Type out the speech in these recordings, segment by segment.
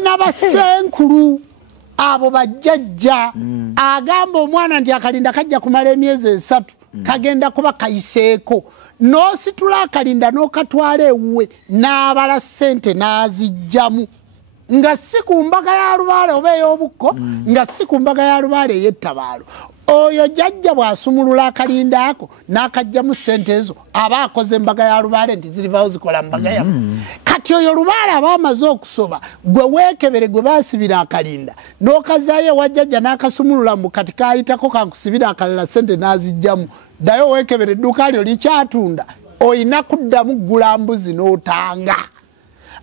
tulina basenkulu abo bajjajja agamba omwana nti akalinda kajja kumala emyezi 3 kagenda kuba kayiseeko n'ositula akalinda n'okatwala ewuwe n'abala ssente n'azijjamu nga si ku mbaga ya Lubaale oba ey'obukko nga si ku mbaga ya Lubaale ey'ettabaalo oyo jjajja bw'asumulula akalinda ako n'akajjamu ssente ezo aba akoze embaga ya Lubaale nti zirivaawo zikola mbaga yamu kati oyo Lubaale aba amaze okusoba gwe weekebere gwe baasibira akalinda n'okazaayo ewa jjajja n'akasumulula mu kati kaayitako kankusibira akalala ssente n'azijjamu ddayo weekebere edduuka lyo likyatunda oyina kuddamu ggula mbuzi n'otanga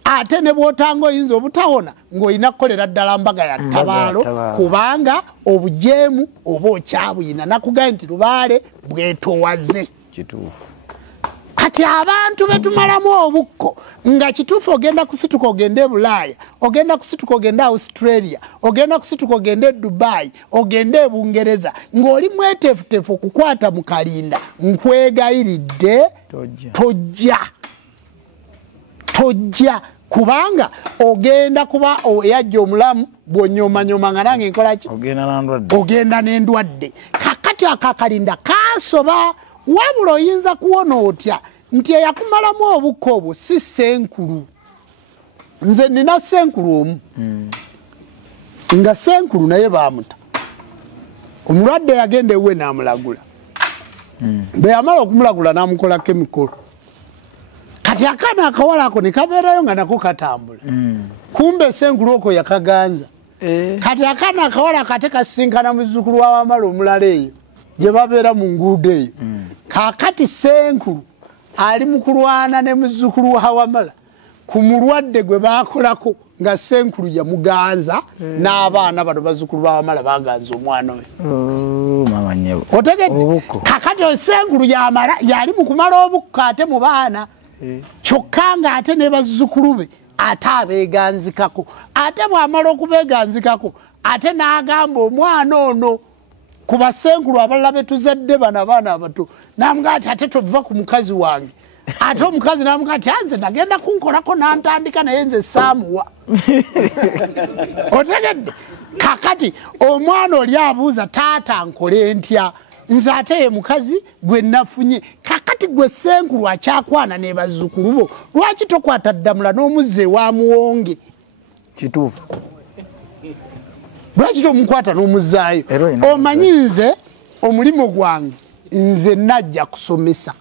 ate ne bw'otanga oyinza obutawona ng'olina kukolera ddala mbaga ya Ttabaalo kubanga obujeemu oba okyabuyina nakugambye nti Lubaale bwetowaze kituufu kati abantu betumalamu obukko nga kituufu ogenda kusituka ogende e Bulaaya ogenda kusituka ogende Australia ogenda kusituka ogende Dubai ogende e Bungereza ng'oli mweteefuteefu okukwata mu kalinda nkwegayiridde tojja kubanga ogenda kuba yajja omulamu bw'onyoomanyoma nga nange nkola ki ogenda n'endwadde kakati akakalinda kasoba wabula oyinza kuwona otya nti eyakumalamu obukko obwo si senkulu nze nina senkulu omu nga senkulu naye baamuta omulwadde yagenda ewuwe n'amulagula bwe yamala okumulagula n'amukola kemikolo kati akaana akawala ako ne kabeerayo nga nako katambula kumbe senkulu okwo yakaganza kati akaana akawala akate kasisinkana muzzukulu wa wamala omulala eyo gye babeera mu nguudo eyo kaakati senkulu ali mu kulwana ne muzzukulu wa wamala ku mulwadde gwe baakolako nga senkulu yamuganza n'abaana bano bazzukulu ba wamala baganza omwana oyo otegedde kaakati senkulu yali mu kumala obukko ate mu baana kyokka nga ate ne bazzukulu be ate abeeganzikako ate bw'amala okubeeganzikako ate n'agamba omwana ono ku basenkulu abalala betuzadde bano abaana abato namugaa ati ate tova ku mukazi wange ate omukazi namugaa ati anze nagenda kunkolako n'antandika naye nze saamuwa otegedde kakati omwana oli abuuza taata nkole ntya nze ate ye mukazi gwe nafunye kakati gwe senkulu akyakwana ne bazzukulu bo lwaki tokwata ddamula n'omuzze ewamuwonge kituufu lwaki tomukwata n'omuzzaayo omanyi nze omulimu gwange nze najja kusomesa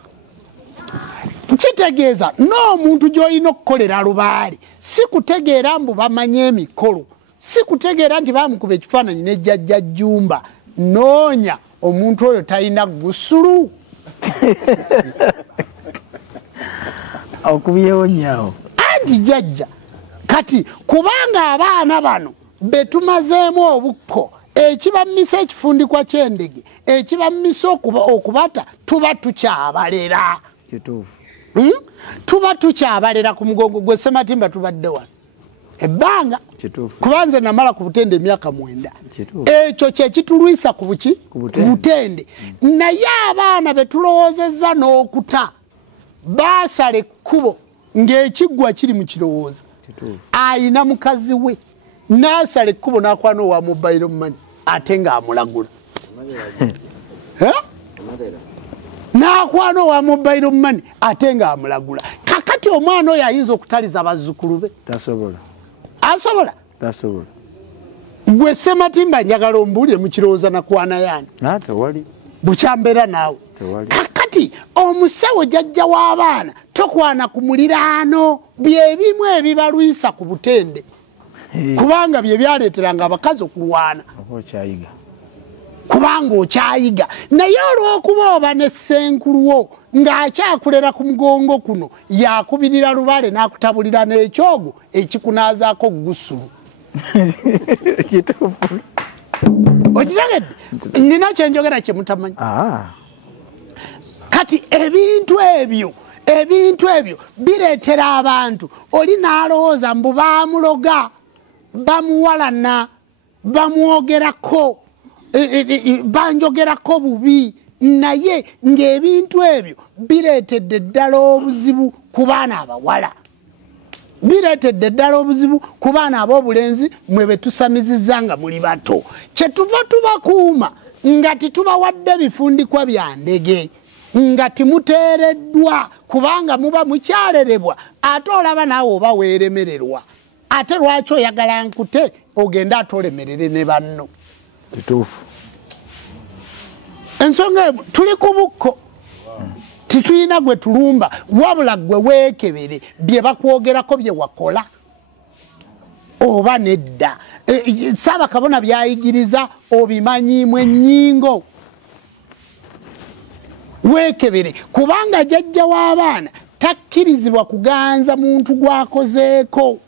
kitegeeza n'omuntu gy'olina okukolera Lubaale si kutegeera mbu bamanye emikolo si kutegeera nti bamukuba ekifaananyi ne jjajja Jjumba noonya omuntu oyo talina gusulu okubyewo nnyawo anti jjajja kati kubanga abaana bano betumazeemu obukko ekibamisa ekifundikwa ky'endege ekibamisa okubata tuba tukyabalera kituufu tuba tukyabalera ku mugongo gwe Ssematimba tubadde wano ebbanga kubanze namala ku Butende emyaka 9 ekyo kyekitulwisa ku Butende naye abaana betulowoozezza n'okuta baasala ekkubo ng'ekiggwa kiri mu kirowooza ayina mukazi we n'asala ekkubo n'akwana owa mobile money ate ng'amulagula n'akwana owa mobile money ate ng'amulagula kakati omwana oyo ayinza okutaliza bazzukulu be asobola gwe Ssematimba njagala ombuulire mu kirowooza nakwana yaani bukyambeera naawe kakati omusawo jjajja w'abaana tokwana ku muliraano byebimu ebibalwisa ku Butende kubanga bye byaleeteranga abakazi okulwana kubanga okyayiga naye olw'okuba oba ne senkuluwo ng'akyakulera ku mugongo kuno yakubirira Lubaale n'akutabulira n'ekyogo ekikunaazaako gusulu okitegedde nina kyenjogera kye mutamanyi kati ebintu ebyo bireetera abantu oli n'alowooza mbu baamuloga bamuwalana bamwogerako banjogerako bubi naye ng'ebintu ebyo bireetedde ddala obuzibu ku baana abawala biretedde ddala obuzibu ku baana ab'obulenzi mwe betusamizizza nga muli bato kyetuva tubakuuma nga titubawadde bifundikwa bya ndege nga timuteereddwa kubanga muba mukyalerebwa ate olaba naawe oba weeremererwa ate lwaki oyagala nkute ogenda atolemerere ne banno kituufu ensonga tuli ku bukko titulina gwe tulumba wabula gwe weekebere bye bakwogerako bye wakola oba nedda Ssaabakabona byayigiriza obimanyiimu ennyingo weekebere kubanga jjajja w'abaana takkirizibwa kuganza muntu gwakozeeko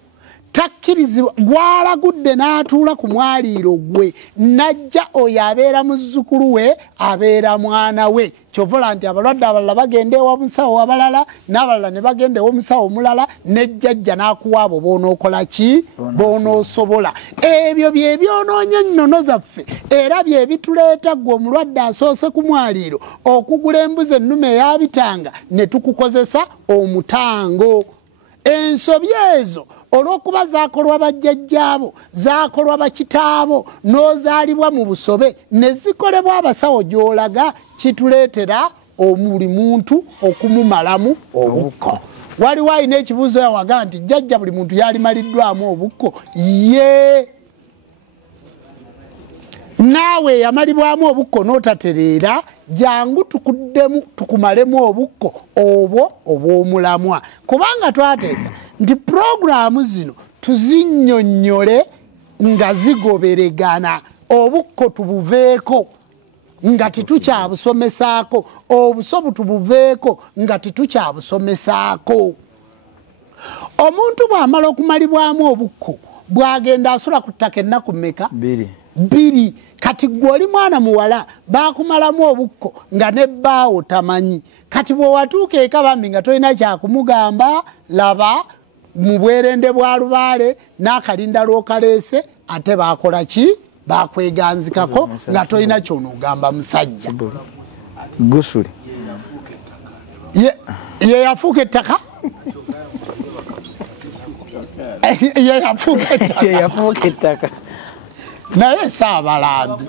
takkirizibwa gwalagudde n'atuula ku mwaliiro gwe najja oyo abeera muzzukulu we abeera mwana we kyovola nti abalwadde abalala bagenda ewa musawo abalala n'abalala ne bagenda ewa omusawo omulala nejjajja n'akuwa abo boonookola ki boonoosobola ebyo bye byonoonye ennono zaffe era bye bituleeta ggwe omulwadde asoose ku mwaliiro okugula embuzi ennume eyabitanga ne tukukozesa omutango ensobi ezo olw'okuba zaakolwa bajjajjaabo zaakolwa bakitaabo n'ozaalibwa mu busobe ne zikolebwa abasawo gy'olaga kituleetera buli muntu okumumalamu obukko waliwo alina ekibuuzo yawaga nti jjajja buli muntu yalimaliddwamu obukko ye naawe yamalibwamu obukko n'otatereera jangu tukuddemu tukumalemu obukko obwo obw'omulamwa kubanga twateesa nti puroguramu zino tuzinnyonnyole nga zigoberegana obukko tubuveeko nga titukyabusomesaako obusobu tubuveeko nga titukyabusomesaako omuntu bw'amala okumalibwamu obukko bw'agenda asula ku ttaka ennaku mmeka bbiri kati gwe oli mwana muwala baakumalamu obukko nga nebbaawo tamanyi kati bwe watuuka eka bambi nga tolina kyakumugamba laba mu bwerende bwa lubaale n'akalinda lw'okaleese ate baakola ki baakweganzikako nga tolina kyonoogamba musajja gusuli ye yafuuka ettaka ye yafuuka ettaka naye Saabalambi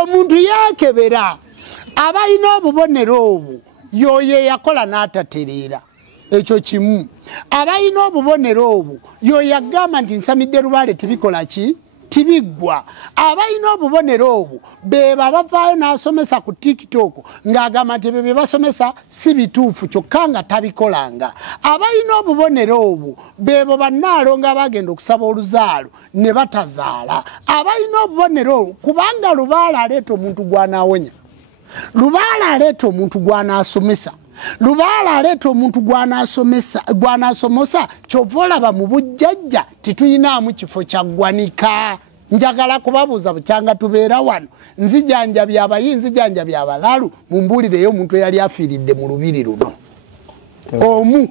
omuntu yakebera abalina obubonero obwo yoyo yakola n'atatereera ekyo kimu abalina obubonero obwo yoyo agamba nti nsamidde lubaale tibikola ki tibiggwa abalina obubonero obwo beba bavaayo n'asomesa ku TikTok ng'agamba nti ebyo bye basomesa si bituufu kyokka nga tabikolanga abalina obubonero obwo bebo bannaalonga bagenda okusaba oluzaalo ne batazaala abalina obubonero obwo kubanga lubaala aleeta omuntu gw'anaawonya lubaala aleeta omuntu gw'anaasomesa lubaala aleeta omuntu gw'anaasomosa kyova olaba mu bujjajja tituyinaamu kifo kyaggwanika njagala kubabuuza bukyanga tubeera wano nzijanjabya abayinzi janjabya abalalu mumbuulireyo omuntu eyali afiiridde mu lubiri luno omu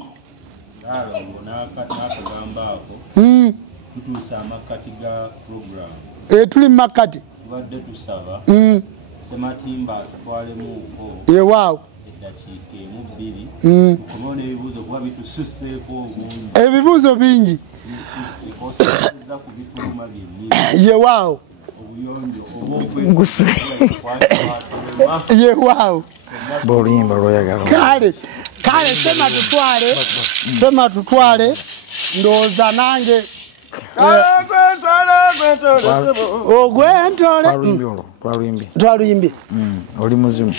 tuli mu makkati yewaawo ebibuuzo bingi yewaawo yewaawo boluyimba lwoyagala kale sema tutwale ndowooza nange ogwentole twaluyimbye oli muzimu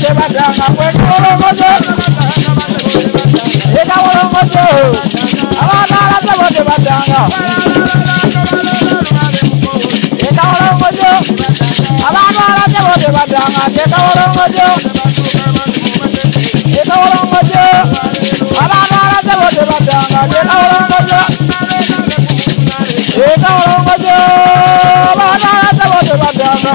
bote batanga kwekolongojo ekolongojo abana bote batanga ekolongojo abana bote batanga ekolongojo ekolongojo abana bote batanga ekolongojo ekolongojo abana bote batanga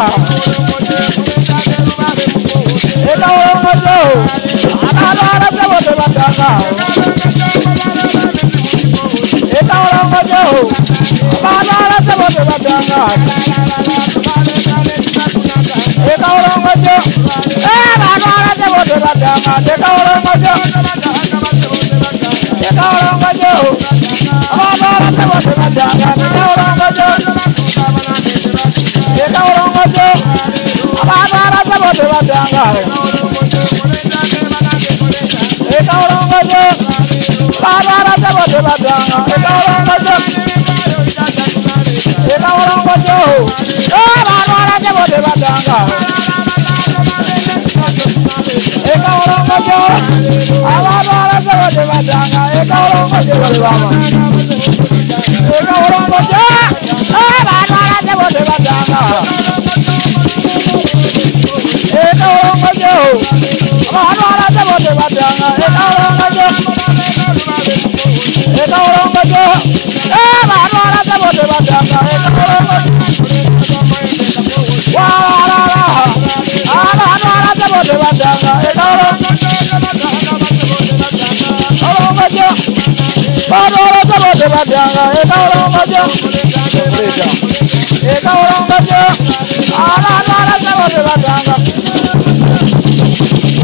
ekolongojo abana bote batanga ekolongojo abana bote batanga ekolongojo abana bote batanga ekolongojo ekolongojo abana bote batanga ekolongojo ekolongojo abana bote batanga ekolongojo abana bote batanga ekolongojo ekolongojo abana bote batanga ekolongojo abana bote batanga ekolongojo baba ekolongojo abana bote batanga ekolongojo abana bote batanga ekolongojo ekolongojo abana bote batanga ekolongojo wala abana bote batanga ekolongojo ekolongojo abana bote batanga ekolongojo ekolongojo abana bote batanga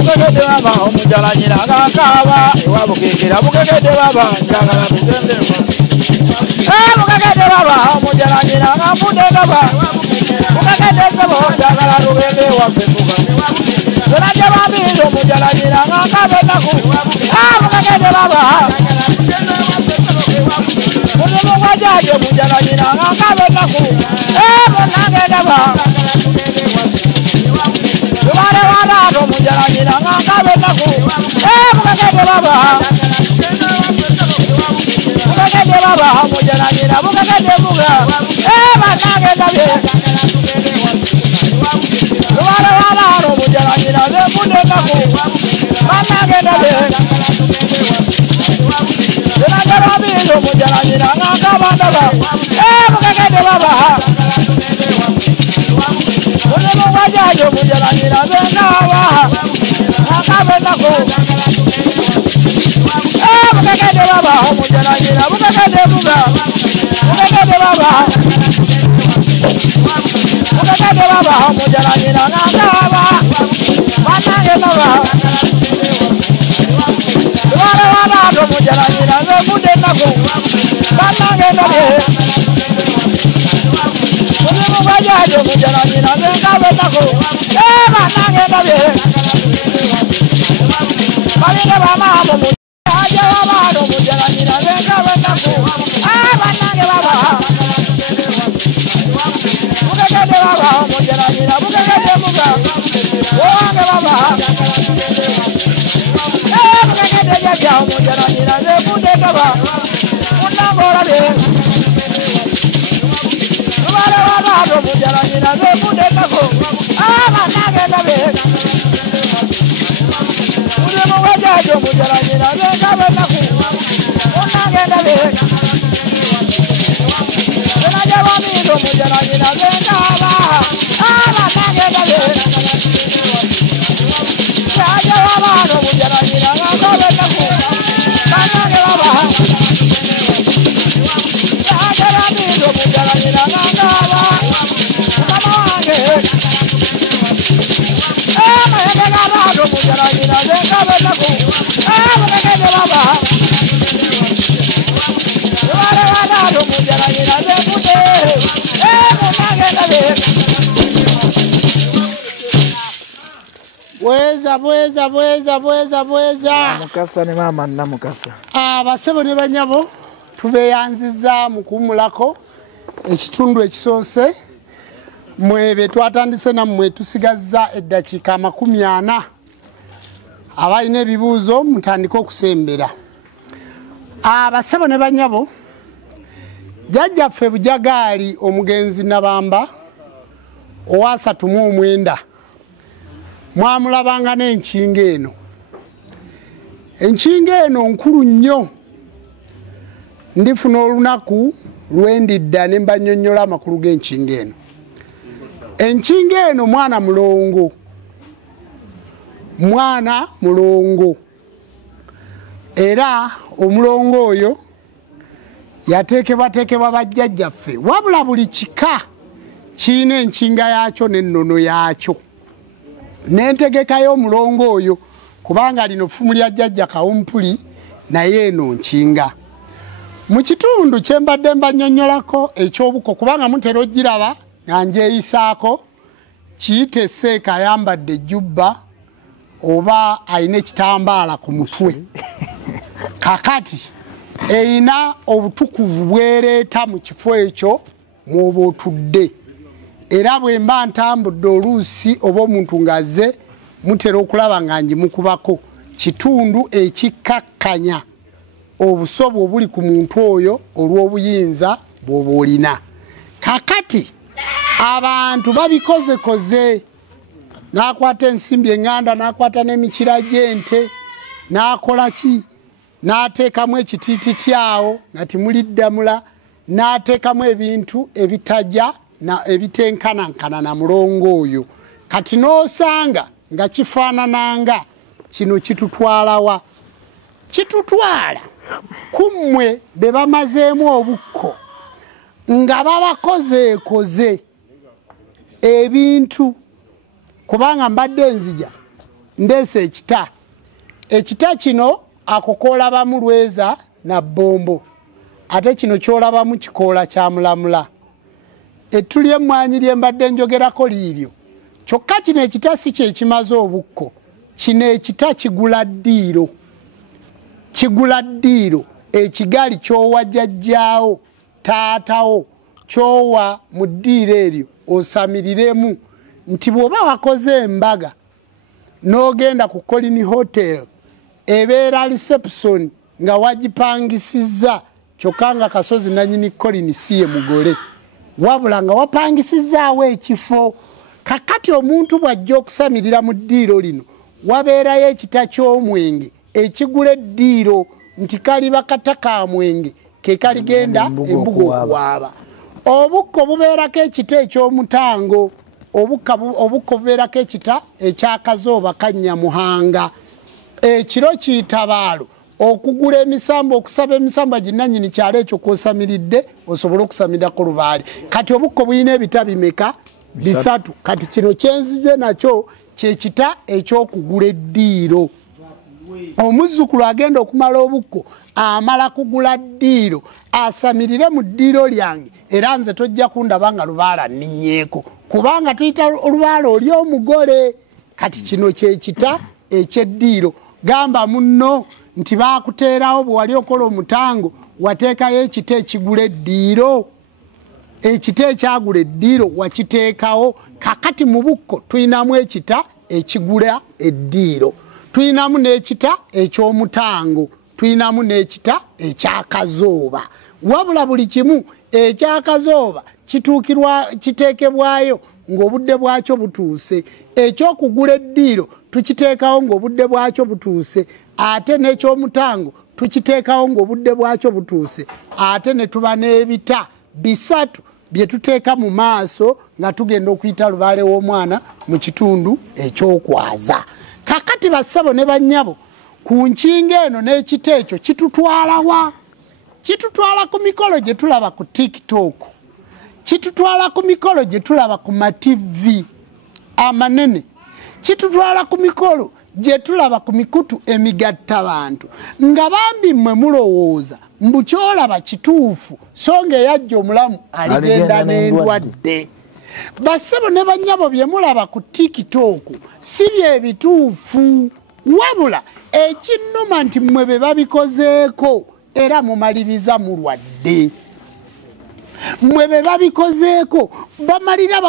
bukegede baba omujalanyira akakaba ewabukekera bukegede baba njagala tugende bukegede baba omujalanyira akafudekaba bukegede sebo njagala tugende wafetuka tulaje babizo omujalanyira akakabenaku bukegede baba mulimu gwajaje omujalanyira akakabenaku bunagedeba Tubare wala do mujalanyira ngakabenaku bukegede baba bukegede baba mujalanyira bukegede buga banagedabye tubare wala do mujalanyira bukudekaku banagedabye tulaje babizo mujalanyira ngakabandaba bukegede baba mulimu gwajaje mujalanyira bendawa akabenaku bukegede baba mujalanyira bukegede buga bukegede baba bukegede baba mujalanyira ngakaba banagedaba tubare wala do mujalanyira bekudenaku banagedabye mulimu gwajaje mujalanyira bendabenaku banagedabye balinde bamamo mujaje wabano mujalanyira bendabenaku banage baba bukegede baba mujalanyira bukegede buga wange baba bukegede jaja mujalanyira bekudekaba munangolabye tubare wabano mujalanyira bekudekako banagedabye mulimu gwajaje mujalanyira bendabenaku munagedabye tulaje bamizo mujalanyira bendaba banagedabye tulaje wabano mujalanyira ngakabenaku banage baba tulaje bamizo mujalanyira ngakaba mama wange mayegega bado mujalanyira bendabenaku bukegede baba tubare wala do mujalanyira bekude munagedabye bweza Mukasa ne mama na mukasa. Basebo ne banyabo tubeyanziza mu kumulako ekitundu ekisoose mwebe twatandise nammwe tusigazza eddakiika 40 abayina ebibuuzo mutandika okusembera. Abasabo ne banyabo, jjajjaffe Bujagaali omugenzi Nabamba owa 39 mwamulabanga n'enkinga eno. Enkinga eno nkulu nnyo. Ndifuna olunaku lwendidda ne mbanyonnyola amakulu g'enkinga eno. Enkinga eno mwana mulongo. Mwana mulongo. Era omulongo oyo yateekebwateekebwa bajjajjaffe, wabula buli kika kiina enkinga yaakyo n'ennono yaakyo. N'entegeka y'omulongo oyo kubanga lino ffumu lya jjajja Kawumpuli naye eno nkinga. Mu kitundu kye mbadde mbanyonnyolako eky'obuko kubanga mutera ogiraba nga njeeyisaako, kiyite Seeka ayambadde ejjubba oba ayina ekitambaala ku mutwe. Kakati eyina obutukuvu bwereeta mu kifo ekyo mw'oba otudde. Era bwe mba ntambudde oluusi oba omuntu ng'azze mutera okulaba nga ngimukubako. Kitundu ekikkakkanya obusobo obuli ku muntu oyo olw'obuyinza bw'oba olina. Kakati abantu babikozekoze, n'akwata ensimbi eŋŋanda, n'akwata n'emikira gy'ente, n'akola ki? N'ateekamu ekitiititi awo nga timulidamula, n'ateekamu ebintu ebitajja na ebitenkanankana na mulongo oyo. Kati n'osanga nga kifaanananga kino kitutwalawa. Kitutwala kummwe be bamazeemu obukko nga babakozeekoze ebintu, kubanga mbadde nzija ndeese ekita. Ekita kino akokoolabamu lweza na bbombo, ate kino kyolabamu kikoola kya mulamula. Ettu ly'emmwanyi lye mbadde njogerako liiryo. Kyokka kino ekita si kye kimaze obukko. Kino ekita kigula ddiiro. Kigula ddiiro. Ekigali ky'owa jjajjaawo, taatawo, ky'owa mu ddiiro eryo osamiriremu. Nti bw'oba wakoze embaga n'ogenda ku Colin Hotel ebeera reception nga wagipangisizza, kyokka nga Kasozi nannyini Colin si ye mugole, wabula nga wapangisizzaawo ekifo. Kakati omuntu bw'ajja okusamirira mu ddiiro lino wabeerayo ekita ky'omwenge ekigula eddiiro, nti kaliba kata ka mwenge ke kaligenda embuga okuwaaba. Obukko bubeerako ekita eky'omutango, obukko bubeerako ekita ekyakazooba Kannyamuhanga. Ekiro kiyitabaalo okugula emisamba, okusaba emisamba ginnannyini kyalo ekyo kw'osamiridde osobole okusamirako lubaale. Kati obukko buyina ebita bimeka? 3. Kati kino kyenzije nakyo kyekita eky'okugula eddiiro. Omuzzukulu agenda okumala obukko amala kugula ddiiro, asamirire mu ddiiro lyange, era nze tojja kundaba nga lubaala nninyeeko kubanga tuyita olubaala oli omugole. Kati kino kyekita eky'eddiiro. Gamba munno nti baakuteerawo bwe wali okola omutango wateekayo ekita ekigula eddiiro. Ekita ekyagula eddiiro wakiteekawo. Kakati mu bukko tuyinamu ekita ekigula eddiiro, tuyinamu n'ekita eky'omutango, tuyinamu n'ekita ekyakazooba. Wabula buli kimu ekyakazooba kiteekebwayo ng'obudde bwakyo butuuse. Ekyokugula eddiiro tukiteekawo ng'obudde bwakyo butuuse, ate n'ekyomutango tukiteekawo ng'obudde bwakyo butuuse, ate ne tuba n'ebita 3 bye tuteeka mu maaso nga tugenda okuyita lubaale w'omwana mu kitundu eky'okwaza. Kakati bassabo ne bannyabo, ku nkinga eno n'ekita ekyo kitutwalawa? Kitutwala ku mikolo gye tulaba ku TikTok, kitutwala ku mikolo gye tulaba ku ma-TV amanene, kitutwala ku mikolo gye tulaba ku mikutu emigattabantu, nga bambi mmwe mulowooza mbu kyolaba kituufu so ng'eyajja omulamu aligenda n'endwadde. Bassebo ne bannyabo bye mulaba ku TikTok si bye bituufu, wabula ekinnuma nti mmwe be babikozeeko era mumaliriza mulwadde. mwe be babikozeeko bamalira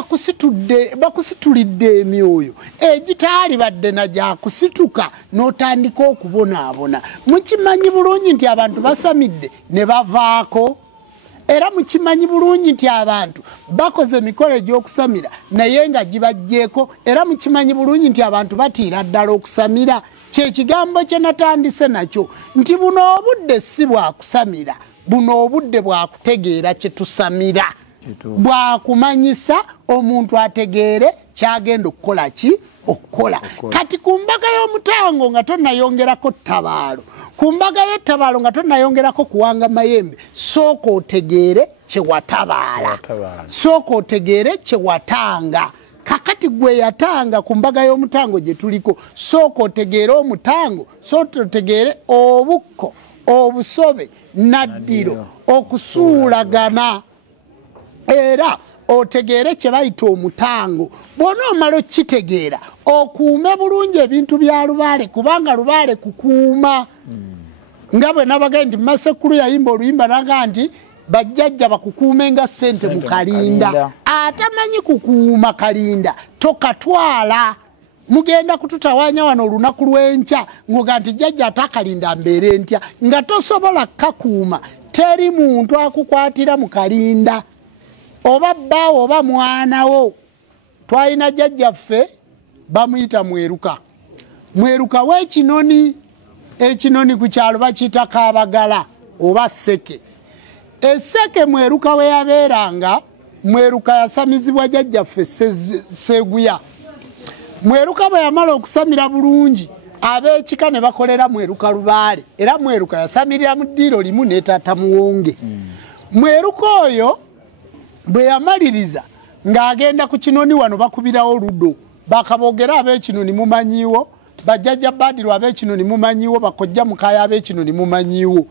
bakusitulidde emyoyo egitaali badde na gyakusituka n'otandika okubonaabona. Mukimanyi bulungi nti abantu basamidde ne bavaako, era mukimanyi bulungi nti abantu bakoze emikolo egy'okusamira naye nga gibajjeeko, era mukimanyi bulungi nti abantu batiira ddala okusamira. Kyekigambo kye natandise nakyo nti buno obudde si bwakusamira, buno obudde bwakutegeera kye tusamira, bwakumanyisa omuntu ategeere kyagenda okukola ki okukola. Kati ku mbaga y'omutango nga tonnayongerako ttabaalo, ku mbaga y'ettabaalo nga tonnayongerako kuwanga mayembe, sooka otegeere kye watabaala, sooka otegeere kye watanga. Kakati gwe yatanga ku mbaga y'omutango gye tuliko, sooka otegeere omutango, sooka otegeere obukko, obusobe, naddiro, okusuulagana, era otegeere kye bayita omutango. Bw'onoomala okitegeera okuume bulungi ebintu bya lubaale, kubanga lubaale kukuuma. Nga bwe nabagambye nti Masekulu yayimba oluyimba naga nti bajjajja bakukuume nga ssente mu kalinda. Atamanyi kukuuma kalinda tokatwala. Mugenda kututawaanya wano olunaku lw'enkya ngoga nti jjajja atakalinda mbeere ntya, nga tosobola kakuuma. Teri muntu akukwatira mu kalinda, oba bbaawo oba mwanawo. Twalina jjajjaffe bamuyita Mweruka. Mweruka w'ekinoni, ekinoni ku kyalo bakiyita Kaabagala oba Sseke. Esseke Mweruka we yabeeranga, Mweruka yasamizibwa jjajjaffe Sseguya. Mweruka bwe yamala okusamira bulungi, ab'ekika ne bakolera Mweruka lubaale, era Mweruka yasamirira mu ddiiro limu ne taata Muwonge. Mweruka oyo bwe yamaliriza ng'agenda ku kinoni wano bakubirawo ludo, bakaboogera ab'ekinoni mumanyiiwo, bajjajja Badru ab'ekinoni mumanyiiwo, bakojja Mukaya ab'ekinoni mumanyiiwo.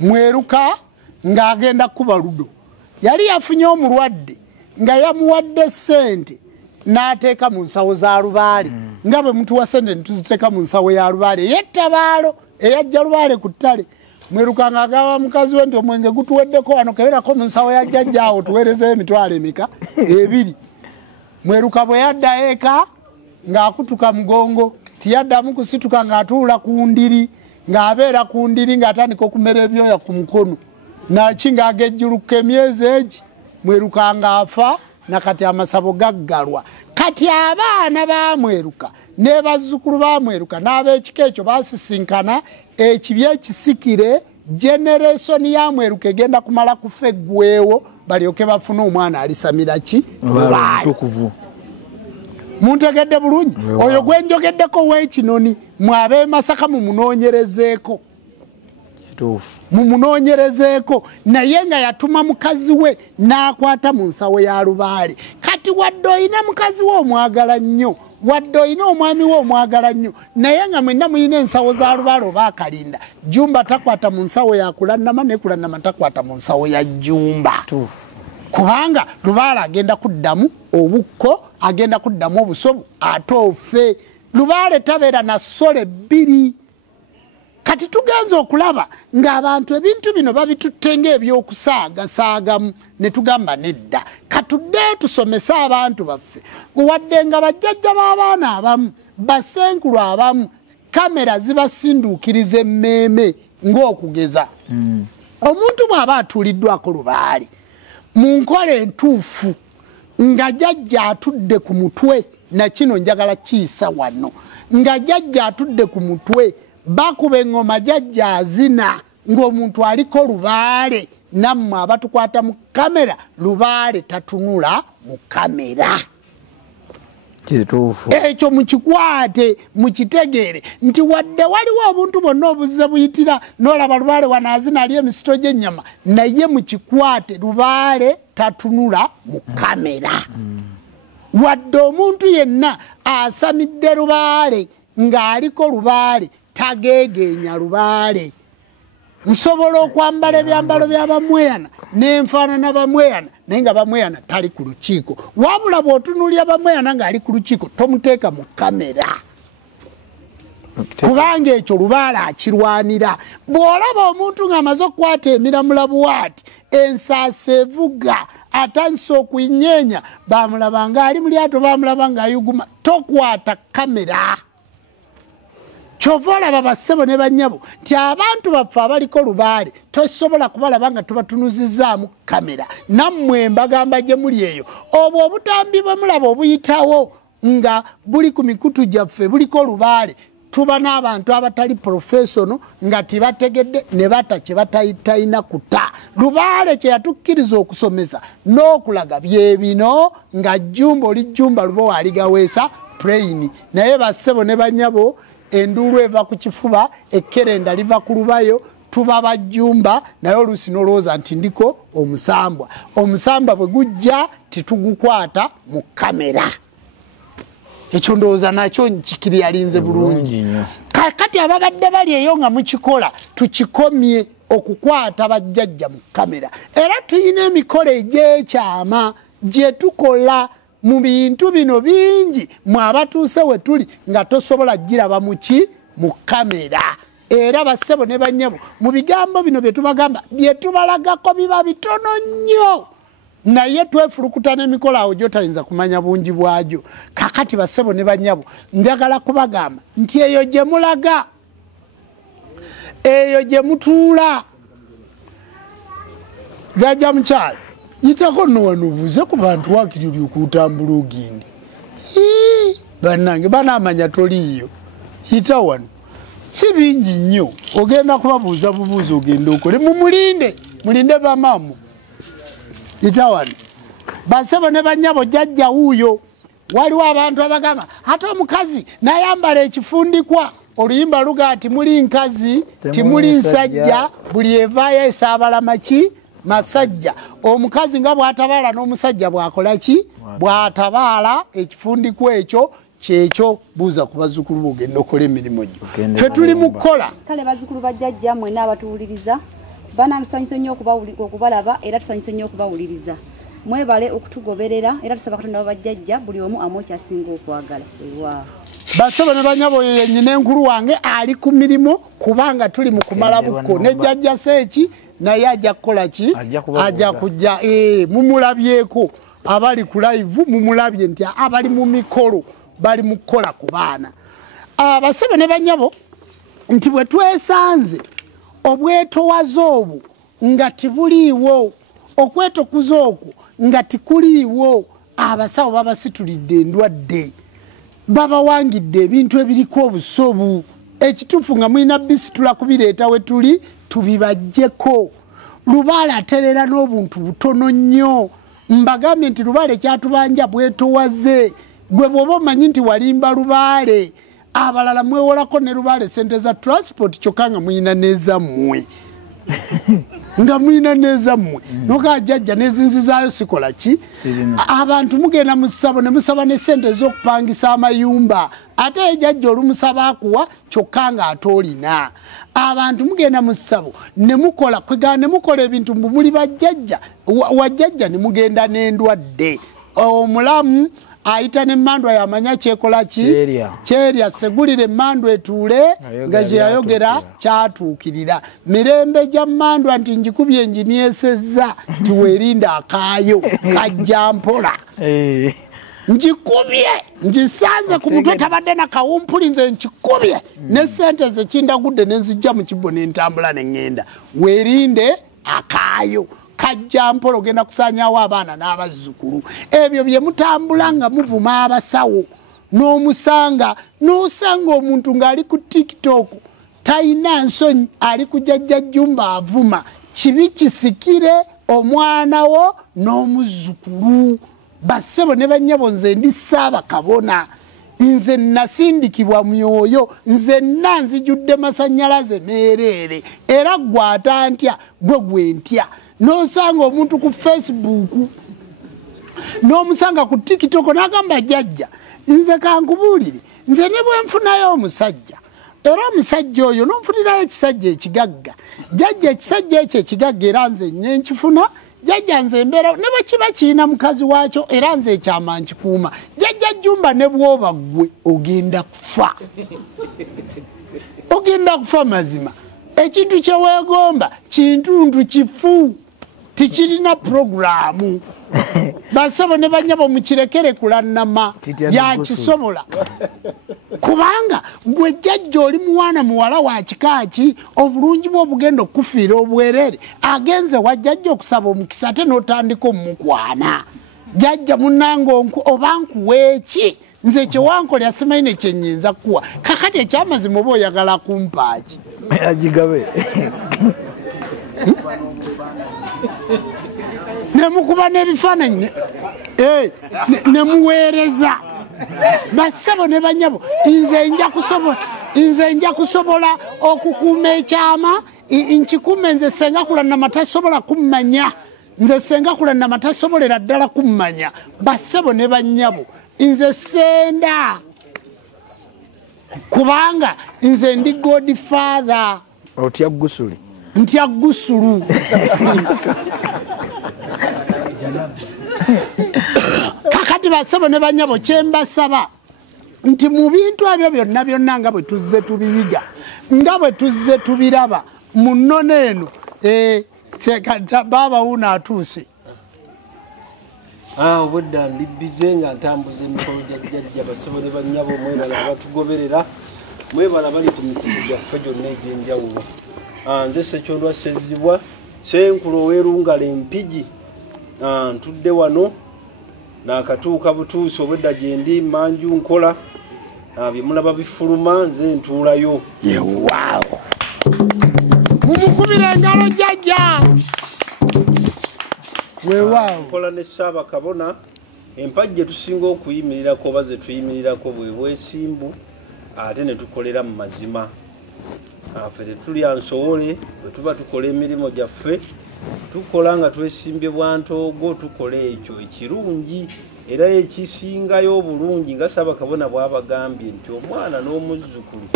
Mweruka ng'agenda kuba ludo, yali yafunye omulwadde nga yamuwadde ssente n'ateeka mu nsawo za lubaale. Nga bwe mutuwa ssente ne tuziteeka mu nsawo ya lubaale ey'ettabaalo eyajja lubaale ku ttale. Mweruka ng'agamba mukazi we nti omwenge gutuweddeko wano, keberako mu nsawo ya jjajjaawo tuweerezeyo emitwalo emeka? 2. Mweruka bwe yadda eka ng'akutuka mugongo, tiyaddamu kusituka ng'atuula ku ndiri, ng'abeera ku ndiri ng'atandika okumera ebyoya ku mukono. Naki ng'agejjuluka emyezi egi, Mweruka ng'afa, nakati amasabo gaggalwa. Kati abaana ba Mweruka ne bazzukulu ba Mweruka n'ab'ekika ekyo basisinkana, ekibi ekisikire, generation ya Mweruka egenda kumala kufa eggweewo, balyoke bafune omwana alisamira ki lutukuvu. Muntegedde bulungi? Oyo gwe njogeddeko w'ekinoni, mwabe Masaka mumunoonyerezeeko. Mumunoonyerezeeko, naye nga yatuma mukazi we n'akwata mu nsawo ya lubaale. Kati wadde oyina mukazi we omwagala nnyo, wadde oyina omwami we omwagala nnyo, naye nga mwenna muyina ensawo za lubaale oba akalinda, Jjumba takwata mu nsawo ya Kulannama ne Kulannama takwata mu nsawo ya Jjumba. Kubanga lubaale agenda kuddamu obukko, agenda kuddamu obusobo ate ofe. Lubaale tabeera na ssole 2. Kati tugenza okulaba ng'abantu ebintu bino babitutte ng'ebyokusaagasaagamu ne tugamba nedda. Katuddeyo tusomese abantu baffe. Wadde nga bajjajja b'abaana abamu, basenkulu abamu, kamera zibasinduukiriza emmeeme ng'okugeza. Omuntu bw'aba atuuliddwako lubaale mu nkola entuufu nga jjajja atudde ku mutwe, na kino njagala kiyisa wano, nga jjajja atudde ku mutwe, bakuba engoma jjajja azina ng'omuntu aliko lubaale, nammwe abatukwata mu kamera, lubaale tatunula mu kamera. Ekyo mukikwate, mukitegeere nti wadde waliwo obuntu bonna obuzze buyitira n'olaba lubaale wanaazina ali emisito gy'ennyama, naye mukikwate, lubaale tatunula mu kamera. Wadde omuntu yenna asamidde lubaale ng'aliko lubaale tageegeenya lubaale. Nsobola okwambala ebyambalo bya bamweyana n'enfaanana bamweyana naye nga bamweyana tali ku lukiiko, wabula bw'otunuulira bamweyana ng'ali ku lukiiko tomuteeka mu kamera. kubanga ekyo lubaale akirwanira. Bw'olaba omuntu ng'amaze okukwata emiramula bw'ati ensaasa evuga atandise okuyinyeenya baamulaba ng'ali mu lyato baamulaba ng'ayuguma tokwata kamera. Kyova olaba bassebo ne bannyabo nti abantu baffe abaliko lubaale tosobola kubalaba nga tubatunuzizaamu kamera. Nammwe mbagamba gye muli eyo obwo obutambi bwe mulaba obuyitawo nga buli ku mikutu gyaffe buliko lubaale tuba n'abantu abatali professional nga tibategedde ne bata kye batayina kuta. Lubaale kye yatukkiriza okusomesa n'okulaga bye bino nga jjumba oli jjumba lubo waligaweesa plain. Naye bassebo ne bannyabo enduulu eva ku kifuba ekkerenda liva ku lubayo tuba bajjumba naye oluusi n'olowooza nti ndiko omusambwa. Omusambwa bwe gujja titugukwata mu kamera. Ekyo ndowooza nakyo nkikiri yalinze bulungi. Kati ababadde bali eyo nga mukikola tukikomye okukwata bajjajja mu kamera. Era tuyina emikolo egy'ekyama gye tukola mu bintu bino bingi mwe abatuuse we tuli nga tosobola giraba muki mu kamera. Era bassebo ne bannyabo mu bigambo bino bye tubagamba bye tubalagako biba bitono nnyo. Naye twefulukuta n'emikolo awo gy'otayinza kumanya bungi bwagyo. Kakati bassebo ne bannyabo njagala kubagamba nti eyo gye mulaga eyo gye mutuula gajja mukyala yitako nno wano obuuze ku bantu waakiri oli okuutambula ogende bannange banaamanya toliiyo yita wano si bingi nnyo ogenda kubabuuza bubuuzi ogenda okole mulinde bamaamu yita wano bassebo ne bannyabo jjajja wuuyo. Waliwo abantu abagamba ate omukazi nayambala ekifundikwa oluyimba luga ati muli nkazi timuli nsajja buli evaayo esaabala maki masajja. Omukazi nga bw'atabaala n'omusajja bw'akola ki bw'atabaala ekifundikwa ekyo kyekyo buuza ku bazzukulu b'ogenda okola emirimu gyo. Tetuli mu kukola. Kale bazzukulu bajjajja mwenna abatuwuliriza bana tusanyuse nnyo okubalaba era tusanyuse nnyo okubawuliriza. Mwebale okutugoberera era tusaba Katonda wabajjajja buli omu amu kyasinga okwagala. Bassebo ne bannyabo yennyina enkulu wange ali ku mirimu kubanga tuli mu kumala bukko ne jjajja seeki naye ajja kukola ki ajja kujja mumulabyeko abali ku live mumulabye nti abali mu mikolo bali mu kukola ku baana. Bassebo ne bannyabo nti bwe twesanze obwetowaze obwo nga tibuliiwo okwetokuza okwo nga tikuliiwo abasawo babasitulidde endwadde babawangidde ebintu ebiriko obusobu. Ekituufu nga mulina bisitula kubireeta we tuli tubibajjeko. Lubaale aterera n'obuntu butono nnyo. Mbagambye nti lubaale kyatubanja bwetowaze gwe bw'oba omanyi nti walimba lubaale abalala mwewolako ne lubaale sente za transport kyokka nga muyina nezammwe nga muyina nezammwe nokajjajja nezinzizaayo sikola ki abantu mugenda mu ssabo ne musaba ne sente ez'okupangisa amayumba ate ejjajja olumusaba akuwa kyokka nga atoolina. Abantu mugenda mu ssabo ne mukola kwegana ne mukola ebintu muli bajjajja wajjajja ne mugenda n'endwadde. Omulamu ayita n'emmandwa yamanya kyekola ki kyerya segulire emmandwa etuule nga gye yayogera kyatuukirira. Mirembe gya mmandwa nti njikubye njinyesezza nti weerinda akaayo kajja mpola njikubye njisanze ku mutwe tabadde na kawumpuli nze nkikubye ne sente ze kindagudde ne nzijja mu kibbo ne ntambula ne ŋŋenda weerinde akaayo kajja mpola ogenda kusaanyaawo abaana n'abazzukulu. Ebyo bye mutambula nga muvuma abasawo n'omusanga n'osanga omuntu ng'ali ku TikTok tayina nsonyi ali ku jjajja jjumba avuma kibi kisikire omwana wo n'omuzzukulu. Bassebo ne bannyabo nze ndi Ssaabakabona nze nasindikibwa myoyo nzenna nzijudde masannyalaze meereere era gwata ntya gwe gwentya. N'osanga omuntu ku Facebook n'omusanga ku TikTok n'agamba jjajja nze kankubuulire nze ne bwe nfunayo omusajja era omusajja oyo n'onfunirayo ekisajja ekigagga jjajja ekisajja ekyo ekigagga era nze nenkifuna jjajja nze embeera ne bwe kiba kirina mukazi waakyo era nze ekyama nkikuuma jjajja jjumba ne bw'oba ggwe ogenda kufa. ogenda kufa mazima ekintu kye weegomba kintundu kifu tikirina programu basabo ne banyabo mukirekere kulannama yakisobola kubanga gwe jjajja oli muwana muwala wa kikaaki obulungi bwe obugenda okufiira obwerere agenze wajjajja okusaba omukisa ate n'otandika omukwana jjajja munnange oba nkuweeki nze kyewankolera simanyi kyenyinza kuwa kakati ekyamazima oba oyagala kumpaaki agigabe nemukuba n'ebifaananyi nemuweereza basabo ne banyabo nze nja kusobola okukuuma ekyama nkikuume nze senga kulannama tasobola kummanya nze senga kulannama tasobolera ddala kummanya basabo ne banyabo nze senda kubanga nze ndi godfather otya gusuli ntya gusulu kakati basabo ne banyabo kyembasaba nti mu bintu ebyo byonna nga bwe tuzze tubiyiga nga bwe tuzze tubiraba mu nnono eno baaba wuno atuuse obudda ndibbize nga ntambuza emikolo gyajjajja basabo ne banyabo mwebala abatugoberera mwebala bali ku mikolo gyaffe gyonna egy'enjawulo nze Ssekyondwa Ssezzibwa Senkulu ow'Erungala Empigi ntudde wano nakatuuka butuusi obwedda gye ndi manju nkola bye mulaba bifuluma nze ntuulayo yewaawo mumukubira engalo jjajja weewaawo nkola ne Ssaabakabona empagi gye tusinga okuyimirirako oba ze tuyimirirako bwe bwesimbu ate ne tukolera mu mazima ffe tetulya nsowole bwe tuba tukola emirimu gyaffe tukola nga twesimbye bwantoogo tukola ekyo ekirungi era ekisingayo obulungi nga Ssaabakabona bw'abagambye nti omwana n'omuzzukulu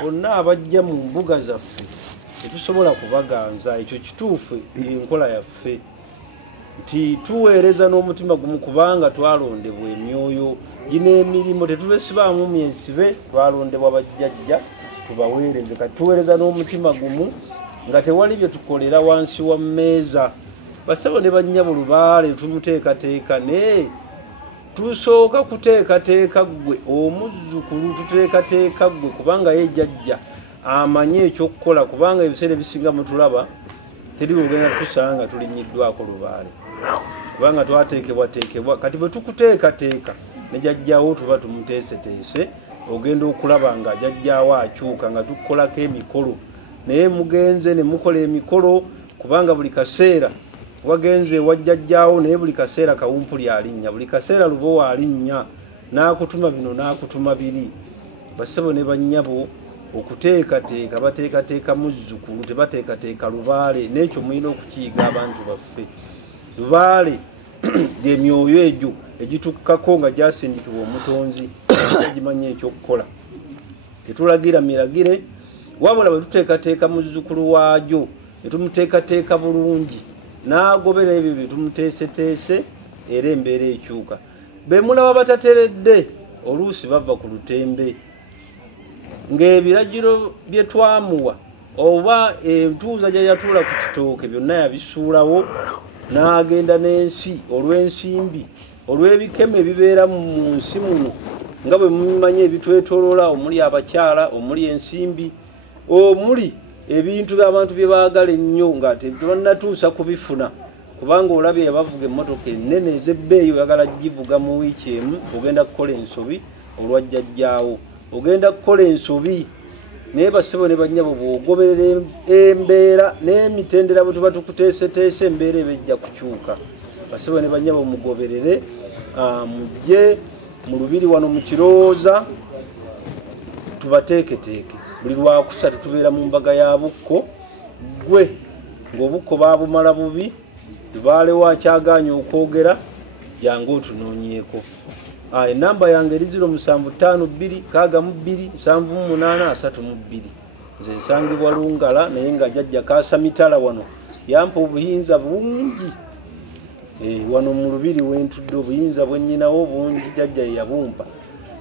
bonna abajja mu mbuga zaffe tetusobola kubaganza ekyo kituufu enkola yaffe nti tuweereza n'omutima gumu kubanga twalondebwa emyoyo gino emirimu tetubesibaamu myensibe twalondebwa bajjajja tubaweereze kati tuweereza n'omutima gumu nga tewali bye tukolera wansi wa mmeeza basabo ne bannyabo lubaale tumuteekateeka naye tusooka kuteekateeka ggwe omuzzukulu tuteekateeka ggwe kubanga ye jjajja amanye ekyokukola kubanga ebiseera ebisinga mutulaba teri bwegenda tusanga tulinyiddwako lubaale kubanga twateekebwateekebwa kati bwe tukuteekateeka ne jjajjaawo tuba tumuteeseteese ogenda okulaba nga jjajjaawo akyuka nga tukolako emikolo naye mugenze ne mukola emikolo kubanga buli kaseera wagenze wajjajjaawo naye buli kaseera kawumpuli alinnya buli kaseera lubowa alinnya n'akutuma bino n'akutuma biri basabo ne bannyabo okuteekateeka bateekateeka muzzukulu tebateekateeka lubaale n'ekyo mulina okukiyiga abantu baffe lubaale gy'emyoyo egyo egitukkako nga gyasindikibwa omutonzi gimanye ekyokukola tetulagira miragire wabula bwe tuteekateeka muzzukulu waagyo ne tumuteekateeka bulungi n'agobera ebyo bye tumuteeseteese era embeera ekyuka be mulaba batateredde oluusi bava ku lutembe ng'ebiragiro bye twamuwa oba entuuza gye yatuula ku kitooke byonna yabisuulawo n'agenda n'ensi olw'ensimbi olw'ebikeme ebibeera mu nsi muno nga bwe mumanye ebitwetoloola omuli abakyala omuli ensimbi omuli ebintu by'abantu bye baagala ennyo nga tebannatuusa kubifuna kubanga olabye yabavuga emmotoka ennene ez'ebbeeyi oyagala givuga mu wiiki emu ogenda kukola ensobi olwajjajjaawo ogenda kukola ensobi naye basebo ne bannyabo bw'ogoberera embeera n'emitendera bwe tuba tukuteeseteese embeera ebejja kukyuka basebo ne bannyabo mugoberere mujje mu lubiri wano mu kirowooza tubateeketeeke buli lwakusatu tubeera mu mbaga ya bukko gwe ng'obukko baabumala bubi tubaalewo akyagaanya okwogera yange otunoonyeeko enamba yange eri 0752627832 nze nsangibwa Lungala naye nga jjajja kaasa mitala wano yampa obuyinza bungi wano mu lubiri wentudde obuyinza bwennyinawo bungi jjajja yeyabumpa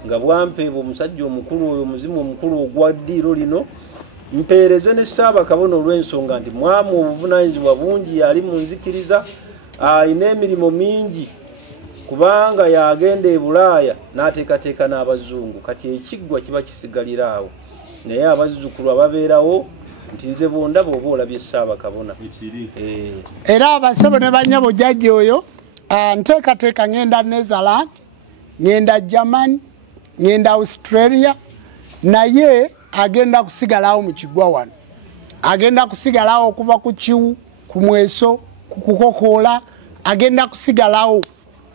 nga bwampeebwa omusajja omukulu oyo omuzimu omukulu ogwa ddiiro lino mpeereze ne Ssaabakabona olw'ensonga nti mwamu obuvunaanyizibwa bungi yali mu nzikiriza ayina emirimu mingi kubanga yagenda e Bulaaya n'ateekateeka n'Abazungu kati ekiggwa kiba kisigalira awo naye abazzukulu ababeerawo nti nze bondaba oba olabye Ssaabakabona era abasebo ne banyabo jjajja oyo nteekateeka ngenda Netherland ngenda Germany ngenda Australia naye agenda kusigalawo mu kigwa wano agenda kusigalawo okuva ku Kiwu ku Mweso ku Kukokoola agenda kusigalawo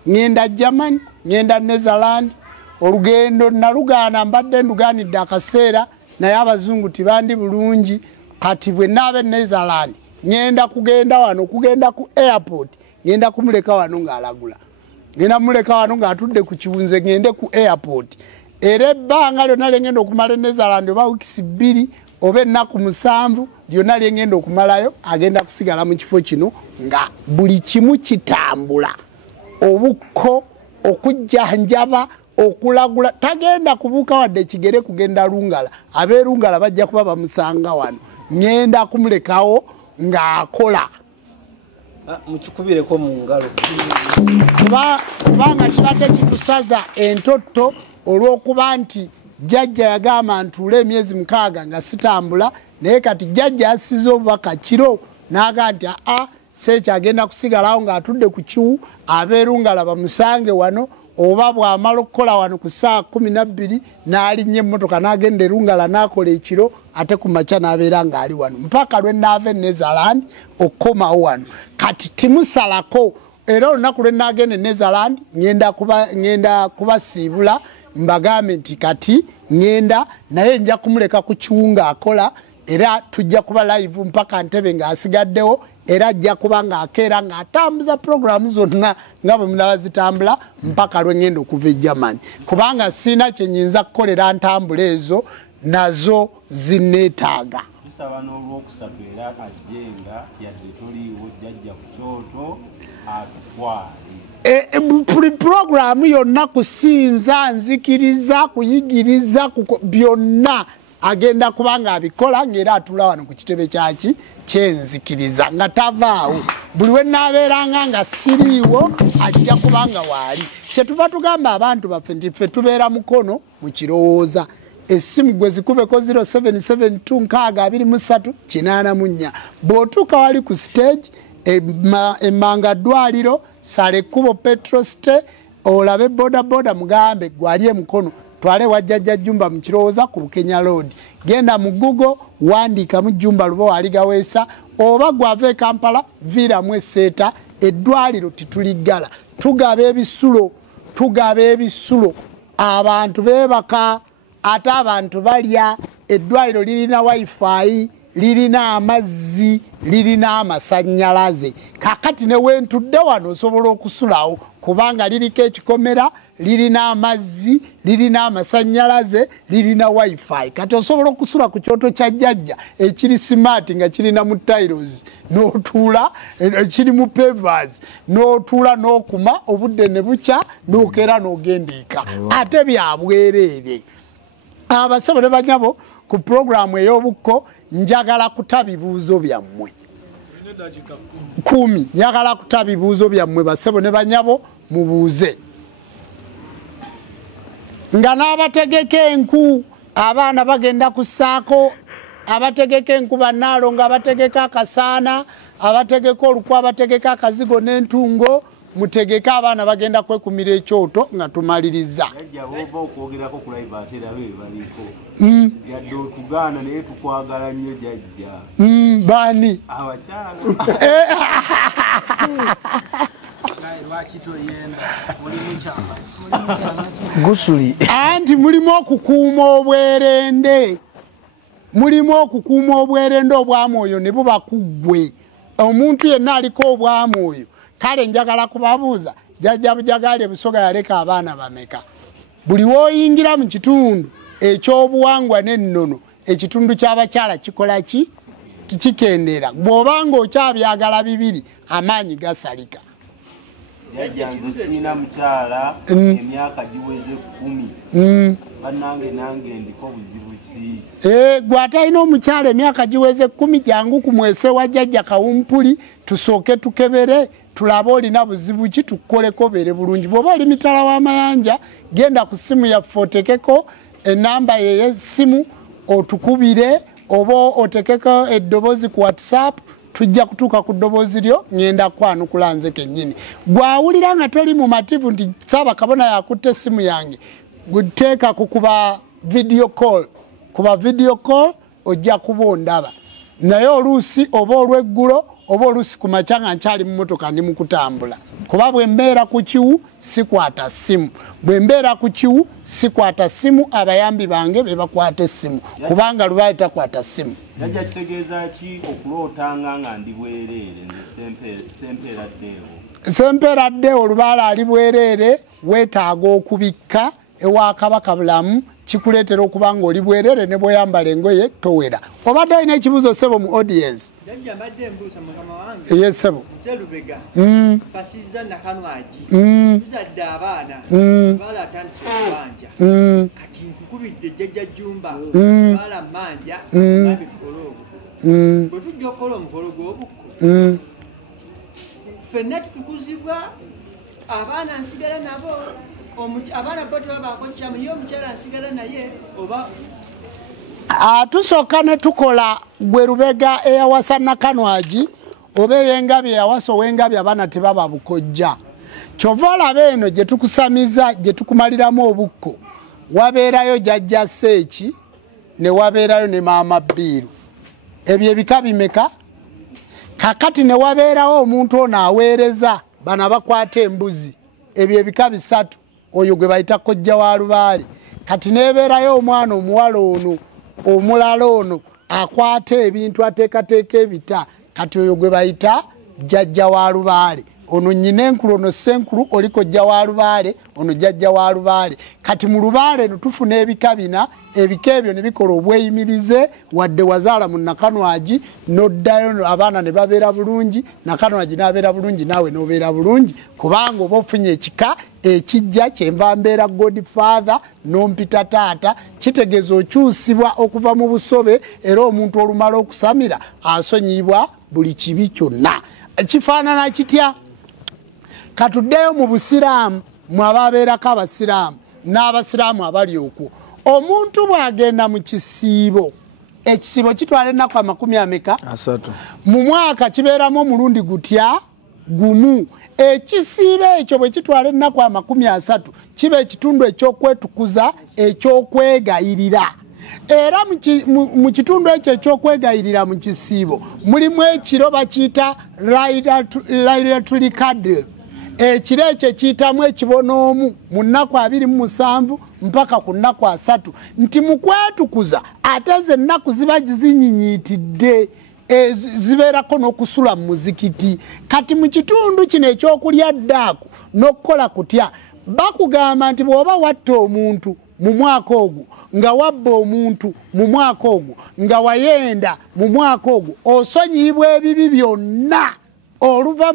ngenda Germany ngenda Netherland olugendo nalugaana mbadde ndugaanidde akaseera naye Abazungu tibandi bulungi kati bwe naabe Netherland ngenda kugenda wano kugenda ku airport ngenda kumuleka wano ng'alagula ngenda muleka wano ng'atudde ku kiwunze ngende ku airport era ebbanga lyonna lyengenda okumala Netherland oba wiikisi 2 oba ennaku 7 lyonna lyengenda okumalayo agenda kusigala mu kifo kino nga buli kimu kitambula obukko okujjanjaba okulagula tagenda kubuuka wadde ekigere kugenda Lungala abeerungala bajja kuba bamusanga wano ngenda kumulekawo ng'akola mukikubireko mu ngalo kubanga kibadde kitusaza entotto olw'okuba nti jjajja yagamba ntuule emyezi 6 nga sitambula naye kati jjajja asize obubaka kiro n'aga nti Seeki agenda kusigalawo ng'atudde ku Kiwu abeerungala bamusange wano oba bw'amala okukola wano ku saa 12 n'alinnya emmotoka n'agenda Erungala n'akola ekiro ate ku makya n'abeera ng'ali wano mpaka lwe naava Netherland okukomawo wano kati timusalako era olunaku lwe naagenda Netherland ngenda kubasiibula mbagambe nti kati ngenda naye nja kumuleka ku Kiwu ng'akola era tujja kuba live mpaka Ntebe ng'asigaddewo era ajja kuba ng'akeera ng'atambuza programu zonna nga bwe munaba zitambula mpaka lwe ngenda okuva e Germany kubanga siina kye nnyinza kukolera ntambula ezo nazo zinneetaaga tusaba n'olwokusatu era ajjenga yadde toliiwo jjajja ku kyoto atutwale programu yonna kusinza nzikiriza kuyigiriza byonna agenda kubanga abikola ng'era atula wano ku kitebe kyaki kyenzikiriza nga tavaawo buli we naabeeranga nga siriiwo ajja kubanga waali kyetuva tugamba abantu baffe nti ffe tubeera mukono mu kirowooza essimu gwe zikubeko 0772 bw'otuuka wali ku stage emmanga ddwaliro sala ekkubo petrosite olabe bodaboda mugambe gwali emukono twale wajjajja Jjumba mu kirowooza ku Bukenya Road genda mu Google wandiikamu Jjumba Lubo waligaweesa oba gwava e Kampala viiramu esseeta eddwaliro tituliggala tugaba ebisulo abantu beebaka ate abantu balya eddwaliro lirina wifi lirina amazzi lirina amasannyalaze kakati ne wentudde wano osobola okusulawo kubanga liriko ekikomera lirina amazzi lirina amasannyalaze lirina wifi kati osobola okusula ku kyoto kya jjajja ekiri smart nga kirina mu tiles n'otuula ekiri mu pavers n'otuula n'okuma obudde ne bukya n'okeera n'ogendiika ate byabwereere abasabo ne banyabo ku programu ey'obukko njagala kuta bibuuzo byammwe 10 njagala kuta bibuuzo byammwe basebo ne banyabo mubuuze nga n'abategeka enku abaana bagenda kussaako abategeka enku bannaalo nga abategeka akasaana abategeka olukwa abategeka akazigo n'entungo mutegeka abaana bagenda kwekumira ekyoto nga tumaliriza oba okwogerako ku live ate era bebaliko yadde otugaana naye tukwagala nnyo jjajja baani abakyala Gusuli anti mulimu okukuuma obwerende obwamwoyo ne buba kuggwe omuntu yenna aliko obwamwoyo kale njagala kubabuuza jjajja Bujagaali Busoga yaleka abaana bameka buli wooyingira mu kitundu ekyobuwangwa n'ennono ekitundu ky'abakyala kikola ki kikendera bw'obanga okyabyagala bibiri amaanyi gasalika yajjanze sina mukyala emyaka giweze 10 bannange nange ndiko buzibu ki gwata ino omukyala emyaka giweze 10 jangu kumwese wajjajja kawumpuli tusooke tukebere tulabe olina buzibu ki tukoleko bere bulungi bwoba oli mitala w'amayanja genda ku simu yaffe otekeko enamba yey'essimu otukubire oba otekeko eddobozi ku WhatsApp tujja kutuuka ku ddoboozi lyo ngenda kwanukula nze kennyini gwawulira nga toli mumativu nti Ssaaba Kabona yakutte essimu yange guteeka kukuba video call kuba video call ojja kuba ondaba naye oluusi oba olw'eggulo oba oluusi ku makya nga nkyali mu mmotoka ndi mu kutambula kuba bwe mbeera ku kiwu sikwata ssimu bwe mbeera ku kiwu sikwata ssimu abayambi bange be bakwata essimu kubanga Lubaale takwata ssimu. Yajja kitegeeza ki okulootanga nga ndi bwereere nze Sempeera Deo Lubaale ali bwereere weetaaga okubikka ewa Kabaka Bulamu kikuleetera okuba ng'oli bwereere ne bw'oyambala engoye towera. Obadde olina ekibuuzo ssebo mu audience? Jajja mbadde embuuza mukama wange. Yes ssebo. Sserubega. Fasizza Nakanwagi. Tuzadde abaana. Lubaale atandise okubanja. Kati nkukubidde Jjajja Jjumba. Lubaale mmanja. Gambe tukole ogwo. Bwe tujja okukola omukolo gw'obukko. Ffenna tutukuzibwa abaana nsigala nabo. Abaana bo tebabako kyamu ye omukyala nsigala naye oba tusooka ne tukola gwe Lubega eyawasa Nakanwagi oba ey'engabi eyawasa ow'engabi abaana tebaba bukojja kyova olaba eno gye tukusamiza gye tukumaliramu obukko wabeerayo Jjajja Seeki ne wabeerayo ne Maama Bbiiru ebyo ebika bimeka kakati ne wabeerawo omuntu ono aweereza bano abakwata embuzi ebyo ebika 3 oyo gwe bayita kojja wa Lubaale kati nebeerayo omwana omuwala ono omulala ono akwata ebintu ateekateeka ebita kati oyo gwe bayita jjajja wa Lubaale ono nnyina enkulu ono ssenkulu oli kojja wa Lubaale ono jjajja wa Lubaale kati mu Lubaale eno tufuna ebika 4 ebika ebyo ne bikola obweyimirize wadde wazaala mu Nakanwagi n'oddayo abaana ne babeera bulungi Nakanwagi n'abeera bulungi naawe n'obeera bulungi kubanga oba ofunye ekika ekijja kyenva mbeera godfather n'ompita taata kitegeeza okyusibwa okuva mu busobe era omuntu olumala okusamira asonyibwa buli kibi kyonna kifaanana kitya katuddeyo mu Busiraamu mwababeerako Abasiraamu n'Abasiraamu abali okwo omuntu bw'agenda mu kisiibo ekisiibo kitwala ennaku 30 mu mwaka kibeeramu omulundi gutya gumu ekisiibo ekyo bwe kitwala ennaku 30 kiba ekitundu ekyokwetukuza ekyokwegayirira era mu kitundu ekyo ekyokwegayirira mu kisiibo mulimu ekiro bakiyita Laylatul Qadr ekiro ekyo kiyitamu ekibonoomu mu nnaku 27 mpaka ku nnaku 3 nti mu kwetukuza ate ze ennaku ziba zinyinyitidde zibeerako n'okusula mu muzikiti kati mu kitundu kino ekyokulya ddaaku n'okukola kutya bakugamba nti bw'oba watta omuntu mu mwaka ogwo nga wabba omuntu mu mwaka ogwo nga wayenda mu mwaka ogwo osonyiyibwa ebibi byonna oluva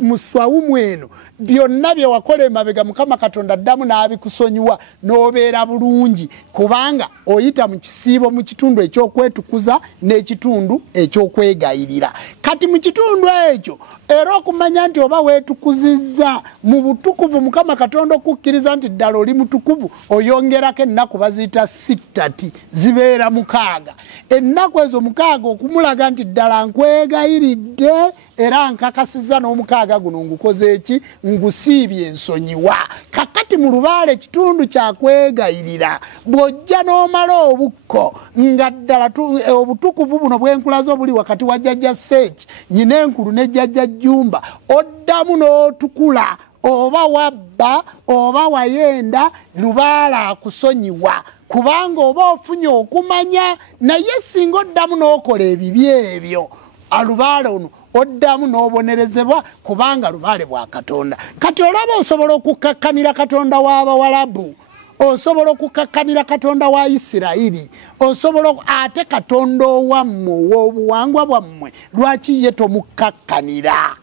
mu swawumu eno byonna bye wakola emabega Mukama Katonda addamu n'abikusonyiwa n'obeera bulungi kubanga oyita mu kisiibo mu kitundu ekyokwetukuza n'ekitundu ekyokwegayirira kati mu kitundu ekyo era okumanya nti oba weetukuzizza mu butukuvu Mukama Katonda okukkiriza nti ddala oli mutukuvu oyongerako ennaku baziyita 6 zibeera 6 ennaku ezo 6 okumulaga nti ddala nkwegayiridde era nkakasizza n'omukaaga guno ngukoze eki ngusiibye ensonyiwa kakati mu Lubaale ekitundu kyakwegayirira bw'ojja n'omala obukko nga ddala obutukuvu buno bwenkulaza obuli wakati wa Jjajja Seeki nyina enkulu ne Jjajja Jjumba oddamu n'otukula oba wabba oba wayenda Lubaale akusonyiwa kubanga oba ofunye okumanya naye singa oddamu n'okola ebibi ebyo Lubaale ono oddamu n'obonerezebwa kubanga Lubaale bwa Katonda kati olaba osobola okukakkanira Katonda w'Abawalabu osobola okukakkanira Katonda wa Isirayiri osobola ate Katonda owammwe ow'obuwangwa bwammwe lwaki ye tomukakkanira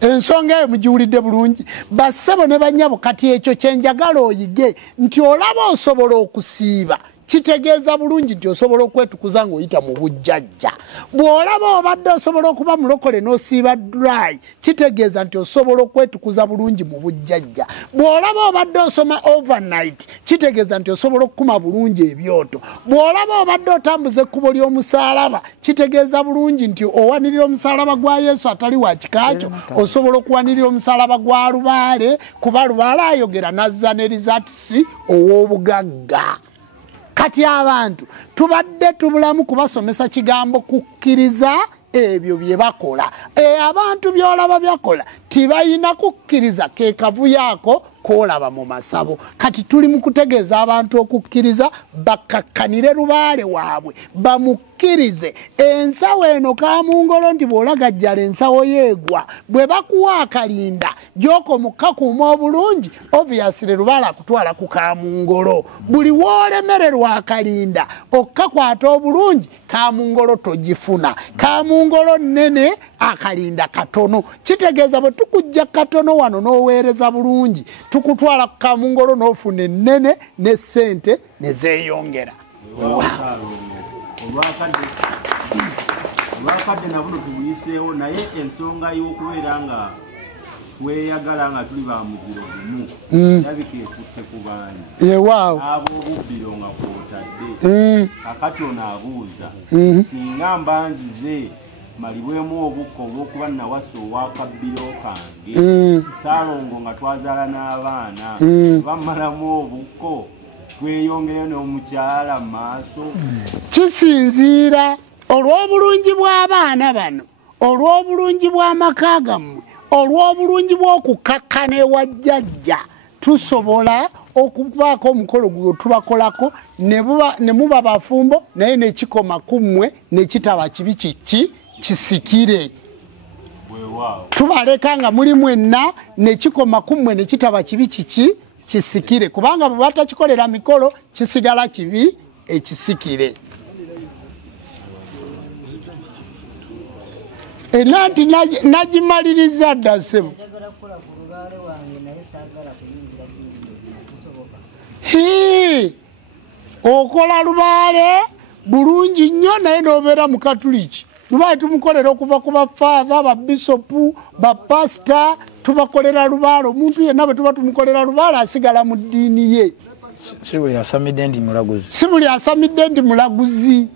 ensonga eyo mugiwulidde bulungi bassebo ne bannyabo kati ekyo kyenjagala oyige nti olaba osobola okusiiba kitegeeza bulungi nti osobola okwetukuza ng'oyita mu bujjajja. Bw'olaba obadde osobola okuba mulokole n'osiiba dry, kitegeeza nti osobola okwetukuza bulungi mu bujjajja. Bw'olaba obadde osoma overnight, kitegeeza nti osobola okukuma bulungi ebyoto. Bw'olaba obadde otambuza ekkubo ly'omusaalaba, kitegeeza bulungi nti owanirira omusaalaba gwa Yesu atali wa kikakyo, osobola okuwanirira omusaalaba gwa Lubaale, kuba Lubaale ayogera n'azza ne rizatisi ow'obugagga. Kati abantu tubadde tubulamu kubasomesa kigambo kukkiriza ebyo bye bakola. Abantu byolaba byakola tibayina kukkiriza ke kavuyaako koolaba mu masabo. Kati tuli mu kutegeeza abantu okukkiriza bakakkanire Lubaale waabwe bamukkirize. Ensawo eno Kamungolo nti bw'olagajjala ensawo yeegwa bwe bakuwa akalinda gy'okomuka kuuma obulungi obviously Lubaale akutwala ku Kamungolo. Buli w'olemererwa akalinda okkakwata obulungi Kamungolo togifuna. Kamungolo nnene akalinda katono. Kitegeeza bwe tukujja katono wano n'oweereza bulungi tukutwala ku Kamungolo n'ofuna ennene ne ssente ne zeeyongera. Olwakadde nabuno tubuyiseewo naye ensonga y'okubeera nga tweyagala nga tuli ba muziro gumu yabika ekutte ku bangi ab'obubbiro nga kwotadde. Kakati ono abuuza singa mbanzize malibwemu obukko obw'okuba nawasa owakabbiro kange Saalongo nga twazaala n'abaana bamalamu obukko tweyongere n'omukyala mu maaso. Kisinziira olw'obulungi bw'abaana bano, olw'obulungi bw'amaka gammwe, olw'obulungi bw'okukakkana ewa jjajja, tusobola okubaako omukolo gwe tubakolako ne muba bafumbo naye ne kikoma ku mmwe ne kitaba kibi kisikire. Tubaleka nga muli mwenna ne kikoma ku mmwe ne kitaba kibi kisikire, kubanga bwe batakikolera mikolo kisigala kibi ekisikire. Era nti nagimaliriza dda ssebo. Okola Lubaale bulungi nnyo naye n'obeera mu Katuliki. Lubaale tumukolera okuva ku bafaatha, babisopu, bapasita, tubakolera Lubaale. Omuntu yenna bwe tuba tumukolera Lubaale asigala mu ddiini ye. Si buli asamidde ndi mulaguzi. Si buli asamidde ndi mulaguzi.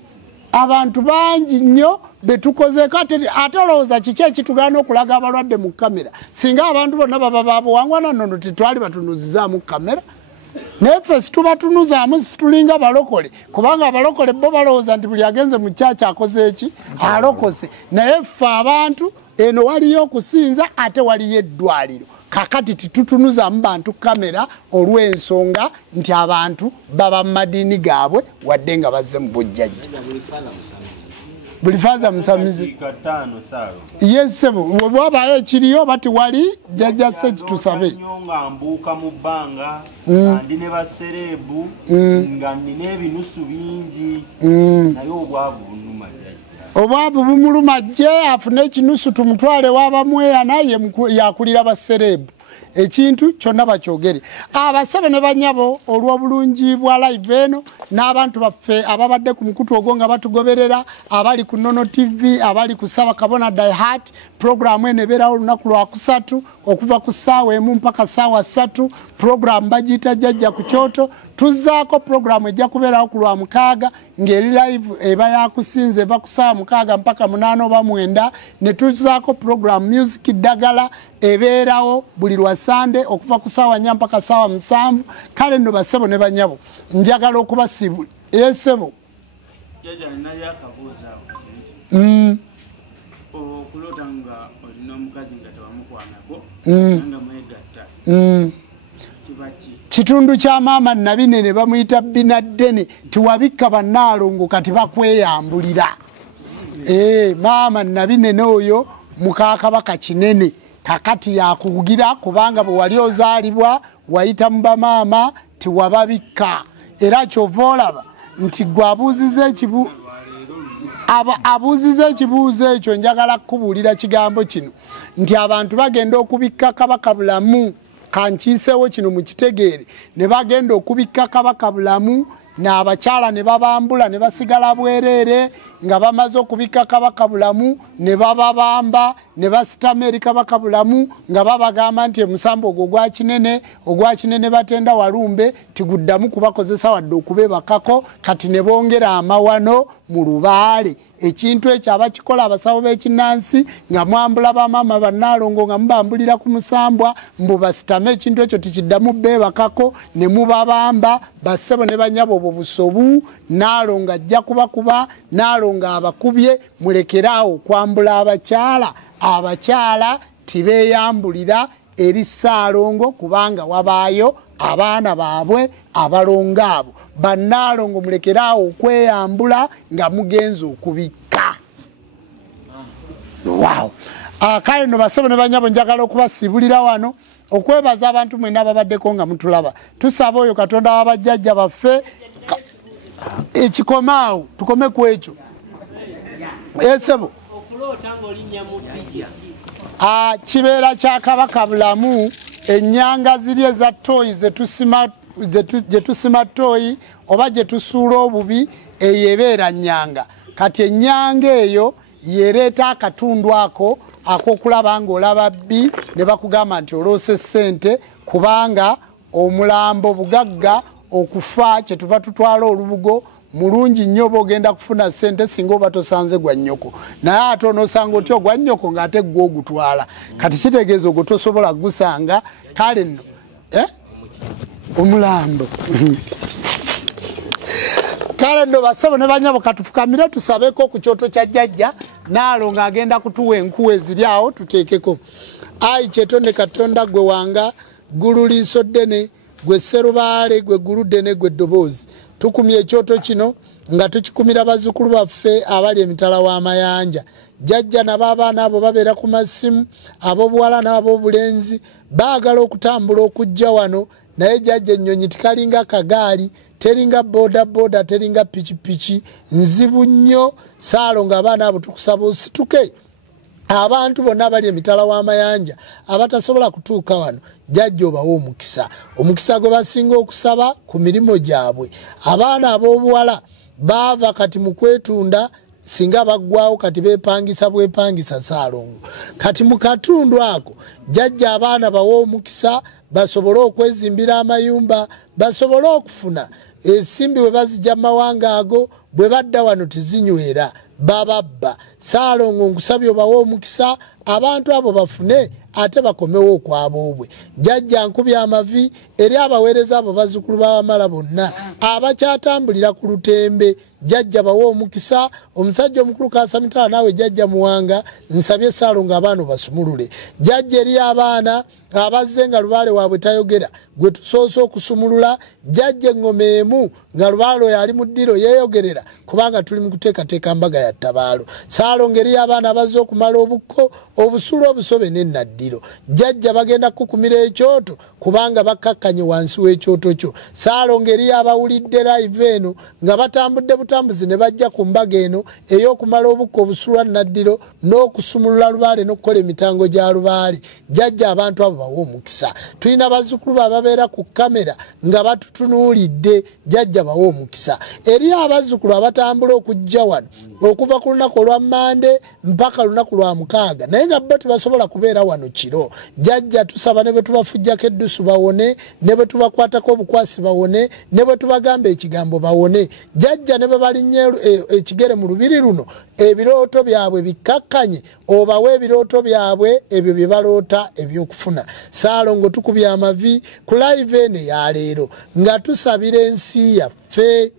Abantu bangi nnyo betukozeeko ate olowooza kiki ekitugaana okulaga abalwadde mu kamera. Singa abantu bonna baba babuwangwa nannono tetwali batunuzizaamu kamera. Naye ffe situbatunuzaamu situlinga balokole, kubanga abalokole bo balowooza nti buli agenze mu kyakya akoze eki alokose. Naye ffe abantu eno waliyo okusinza ate waliyo eddwaliro. Kakati titutunuzaamu bantu kamera olw'ensonga nti abantu baba mu madiini gaabwe wadde nga bazze mu bujjajja. Buli faaza musamizi. Yesebo bwabaayo ekiriyo bati wali jjajja Ssekitusabe. Nga mbuuka mu bbanga ndi ne basereebu nga nina ebinusu bingi naye obwavu bunuma jjajja. Obwavu bumuluma ajje afune ekinusu tumutwale w'abamweyana yakulira basereebu. Ekintu kyonna bakyogere. Abasabe ne banyabo olw'obulungi bwa live eno n'abantu baffe ababadde ku mukutu ogwo nga batugoberera, abali ku Nono TV, abali ku Ssaabakabona Die Hard, programu eno ebeerawo olunaku lwakusatu okuva ku ssaawa emu mpaka ssaawa 3. Programu bagiyita Jjajja ku Kyoto. Tuzzaako programu ejja kubeerawo ku Lwamukaaga ng'eri live eba yakusinze eva ku ssaawa 6 mpaka 8 oba 9. Ne tuzzaako programu Music Ddagala ebeerawo buli lwa Sande okuva ku ssaawa 4 mpaka ssaawa 7. Kale nno bassebo ne banyabo njagala okubasibula. Sebo. Jjajja nali akabuuza okulota nga olina omukazi nga tewamukwanako nga mwegatta kibaki kitundu kya maama Nabinene bamuyita Binaddene tiwabikka bannaalongo kati bakweyambulira. Maama Nabinene oyo muka Kabaka kinene kakati yakugira kubanga bwe wali ozaalibwa wayita mu bamaama tiwababikka. Era kyova olaba nti gwe abuuziza ekibuuzo ekyo njagala kukubuulira kigambo kino nti abantu bagenda okubikka Kabaka bulamu. Kankiiseewo kino mu kitegeere ne bagenda okubikka Kabaka bulamu n'abakyala ne babambula ne basigala bwerere nga bamaze okubika kabaka bulamu ne bababamba ne basitama eri kabaka bulamu nga babagamba nti emusambo ogwo ogwa kinene batenda walumbe tiguddamu kubakozesa wadde okubebakako kati ne bongera amawano mu lubaale ekintu ekyo abakikola abasawo b'ekinnansi nga mwambula bamaama bannaalongo nga mubambulira ku musambwa mbu basitame ekintu ekyo tikiddamu beebakako ne mubabamba bassebo ne banyabo obwo busobu naalongo ajja kubakuba naalongo abakubye mulekeraawo okwambula abakyala tibeeyambulira eri Ssaalongo kubanga wabaayo abaana baabwe abalongo abo bannaalongo mulekeraawo okweyambula nga mugenza okubikka. Wow. Kale no basebo ne banyabo njagala okubasibulira wano okwebaza abantu mwena ababaddeko nga mutulaba tusaba oyo Katonda w'abajjajja baffe ekikomaawo tukome ku ekyo esebo kibeera kya kabaka bulamu ennyanga ziri eza ttooyi gye tusima ttooyi oba gye tusuula obubi eyo ebeera nnyanga kati ennyanga eyo yereeta akatundu ako ak'okulaba ng'olaba bbi ne bakugamba nti oloose ssente kubanga omulambo bugagga okufa kye tuva tutwala olubugo mulungi nnyo bogenda kufuna ssente singa oba tosanze gwa nnyoko naye ate onoosanga otyo gwa nnyoko ng'ate gwe ogutwala kati kitegeeza ogwo tosobola gusanga kale nno omulambo kale nno basabo ne banyabo katufukamire tusabeko ku kyoto kya jjajja Naalongo agenda kutuwa enkuwa eziri awo tuteekeko ayi kyetonde Katonda gwe wanga gulu liiso ddene gwe sserubaale gwe gulu ddene gwe ddoboozi tukumye ekyoto kino nga tukikumira bazzukulu baffe abali emitala w'amayanja jjajja n'abaabaana abo babeera ku masimu ab'obuwala n'ab'obulenzi baagala okutambula okujja wano naye jjajja ennyonyi tikalinga kagaali teringa boda teringa pikipiki nzibu nnyo Ssaalongo abaana abo tukusaba osituke abantu bonna bali emitala w'amayanja abatasobola kutuuka wano jjajja obawa omukisa gwe basinga okusaba ku mirimu gyabwe abaana ab'obuwala baava kati mu kwetunda singa baggwawo kati beepangisa bwepangisa Ssaalongo kati mu katundu ako jjajja abaana bawa omukisa basobole okwezimbira amayumba basobole okufuna ensimbi bwe bazijja mawanga ago bwe badda wano tizinywera bababba Ssaalongo nkusabye obawa omukisa abantu abo bafune ate bakomewo okwaboobwe jjajja nkubya amavi eri abaweereza abo bazzukulu b'abamala bonna abakyatambulira ku lutembe jjajja bawa omukisa omusajja omukulu Kaasamitala naawe jjajja Muwanga nsabye Ssaalongo abaana basumulule jjajja eri abaana abazze nga lubaale waabwe tayogera gwe tusoose okusumulula jjajja engoma emu nga lubaale oyo ali mu ddiro yeeyogerera kubanga tuli mu kuteekateeka mbaga ya Ttabaalo Ssaalongo eri abaana abazze okumala obukko obusulo obusobe n'ennaddiro jjajja bagenda kukumira ekyoto kubanga bakkakkanye wansi w'ekyoto kyo Ssaalongo eri abawulidde live eno nga batambudde butambuzi ne bajja ku mbaga eno ey'okumala obukko obusulwa naddiro n'okusumulula lubaale n'okukola emitango gya lubaale jjajja abantu abo bawa omukisa tulina bazzukulu ababeera ku kamera nga batutunuulidde jjajja bawa omukisa eri abazzukulu abatambula okujja wano okuva ku lunaku olwa Mande mpaka lunaku lwa Mukaaga naye nga bo tebasobola kubeera wano kiro jjajja tusaba ne bwe tubafujjako eddusu bawone ne bwe tubakwatako obukwasi bawone ne bwe tubagamba ekigambo bawone jjajja ne bwe balinnye ekigere mu lubiri luno ebirooto byabwe bikkakkanye obawe ebirooto byabwe ebyo bye baloota ebyokufuna Ssaalongo tukubya amavi ku live eno ya leero nga tusabira ensi yaffe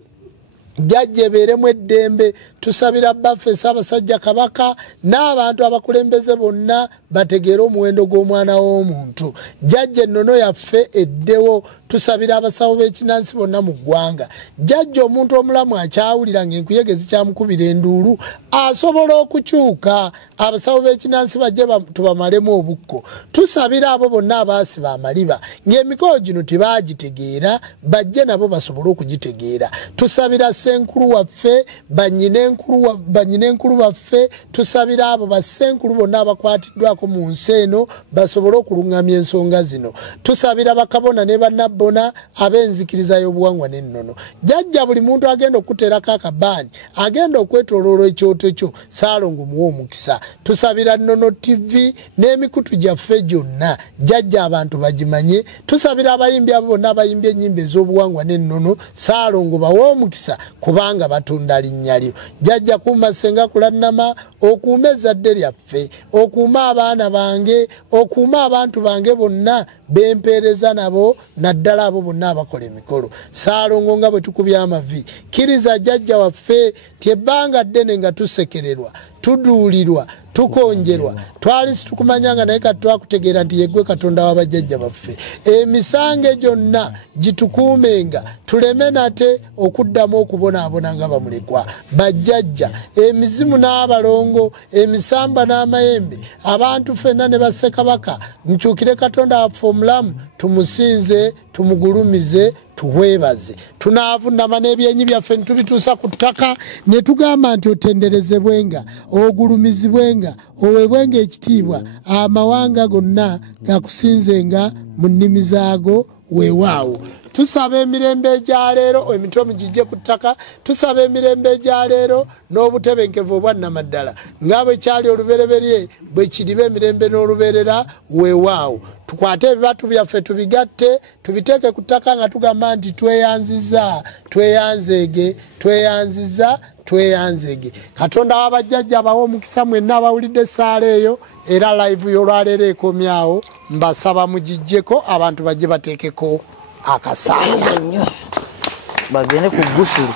jjajja ebeeremu eddembe tusabira baffe Ssaabasajja Kabaka n'abantu abakulembeze bonna bategeere omuwendo gw'omwana w'omuntu jjajja ennono yaffe eddewo tusabira abasawo b'ekinnansi bonna mu ggwanga jjajja omuntu omulamu akyawulira ng'enkuyege zikyamukubira enduulu asobola okukyuka abasawo b'ekinnansi bajje tubamalemu obukko tusabira abo bonna abaasiba amaliba ng'emikolo gino tebagitegeera bajje nabo basobole okugitegeera tusabira Ssenkulu waffe bannyine basenkulu banyinenkulu baffe tusabira abo basenkulu bonna abakwatiddwako mu nsi eno basobole okulungamya ensonga zino tusabira bakabona ne bannabona ab'enzikiriza y'obuwangwa n'ennono jjajja buli muntu agenda okuteerako akabaani agenda okwetooloola ekyoto kyo Ssaalongo muwe omukisa tusabira Nnono TV n'emikutu gyaffe gyonna jjajja abantu bagimanye tusabira abayimbi abo bonna abayimbye ennyimba ez'obuwangwa n'ennono Ssaalongo bawe omukisa kubanga batunda linnya lyo jjajja kuuma Ssenga Kulannama okuuma ezzadde lyaffe okuuma abaana bange okuuma abantu bange bonna bempeereza nabo naddala abo bonna abakola emikolo Ssaalongo nga bwe tukubye amavi kkiriza jjajja waffe tyebbanga ddene nga tusekererwa tuduulirwa tukonjerwa twali situkumanyanga naye kati twakutegeera nti yeggwe Katonda w'abajjajja baffe emisango gyonna gitukuumenga tuleme nate okuddamu okubonaabona nga bamulekwa bajjajja emizimu n'abalongo emisamba n'amayembe abantu ffenna ne bassekabaka nkyukire Katonda waffe omulamu tumusinze tumugulumize tuweebaze tunaavunama n'ebyenyi byaffe netubituusa ku ttaka ne tugamba nti otenderezebwenga ogulumizibwenga oweebwenga ekitiibwa amawanga gonna gakusinzenga mu nnimi zaago weewaawo tusaba emirembe egya leero emitomu gijje ku ttaka tusaba emirembe egya leero n'obutebenkevu obwannamaddala nga bwe kyali olubereberye bwe kiriba emirembe n'olubeerera weewaawo tukwate ebibatu byaffe tubigatte tubiteeke ku ttaka nga tugamba nti tweyanziza tweyanzege Katonda w'abajjajja abawe omukisa mwenna abawulidde essaala eyo era live y'olwaleero ekomyawo mbasaba mugijjeko abantu bajje bateekeko akasaanyizo nnyo bagende ku Gusulu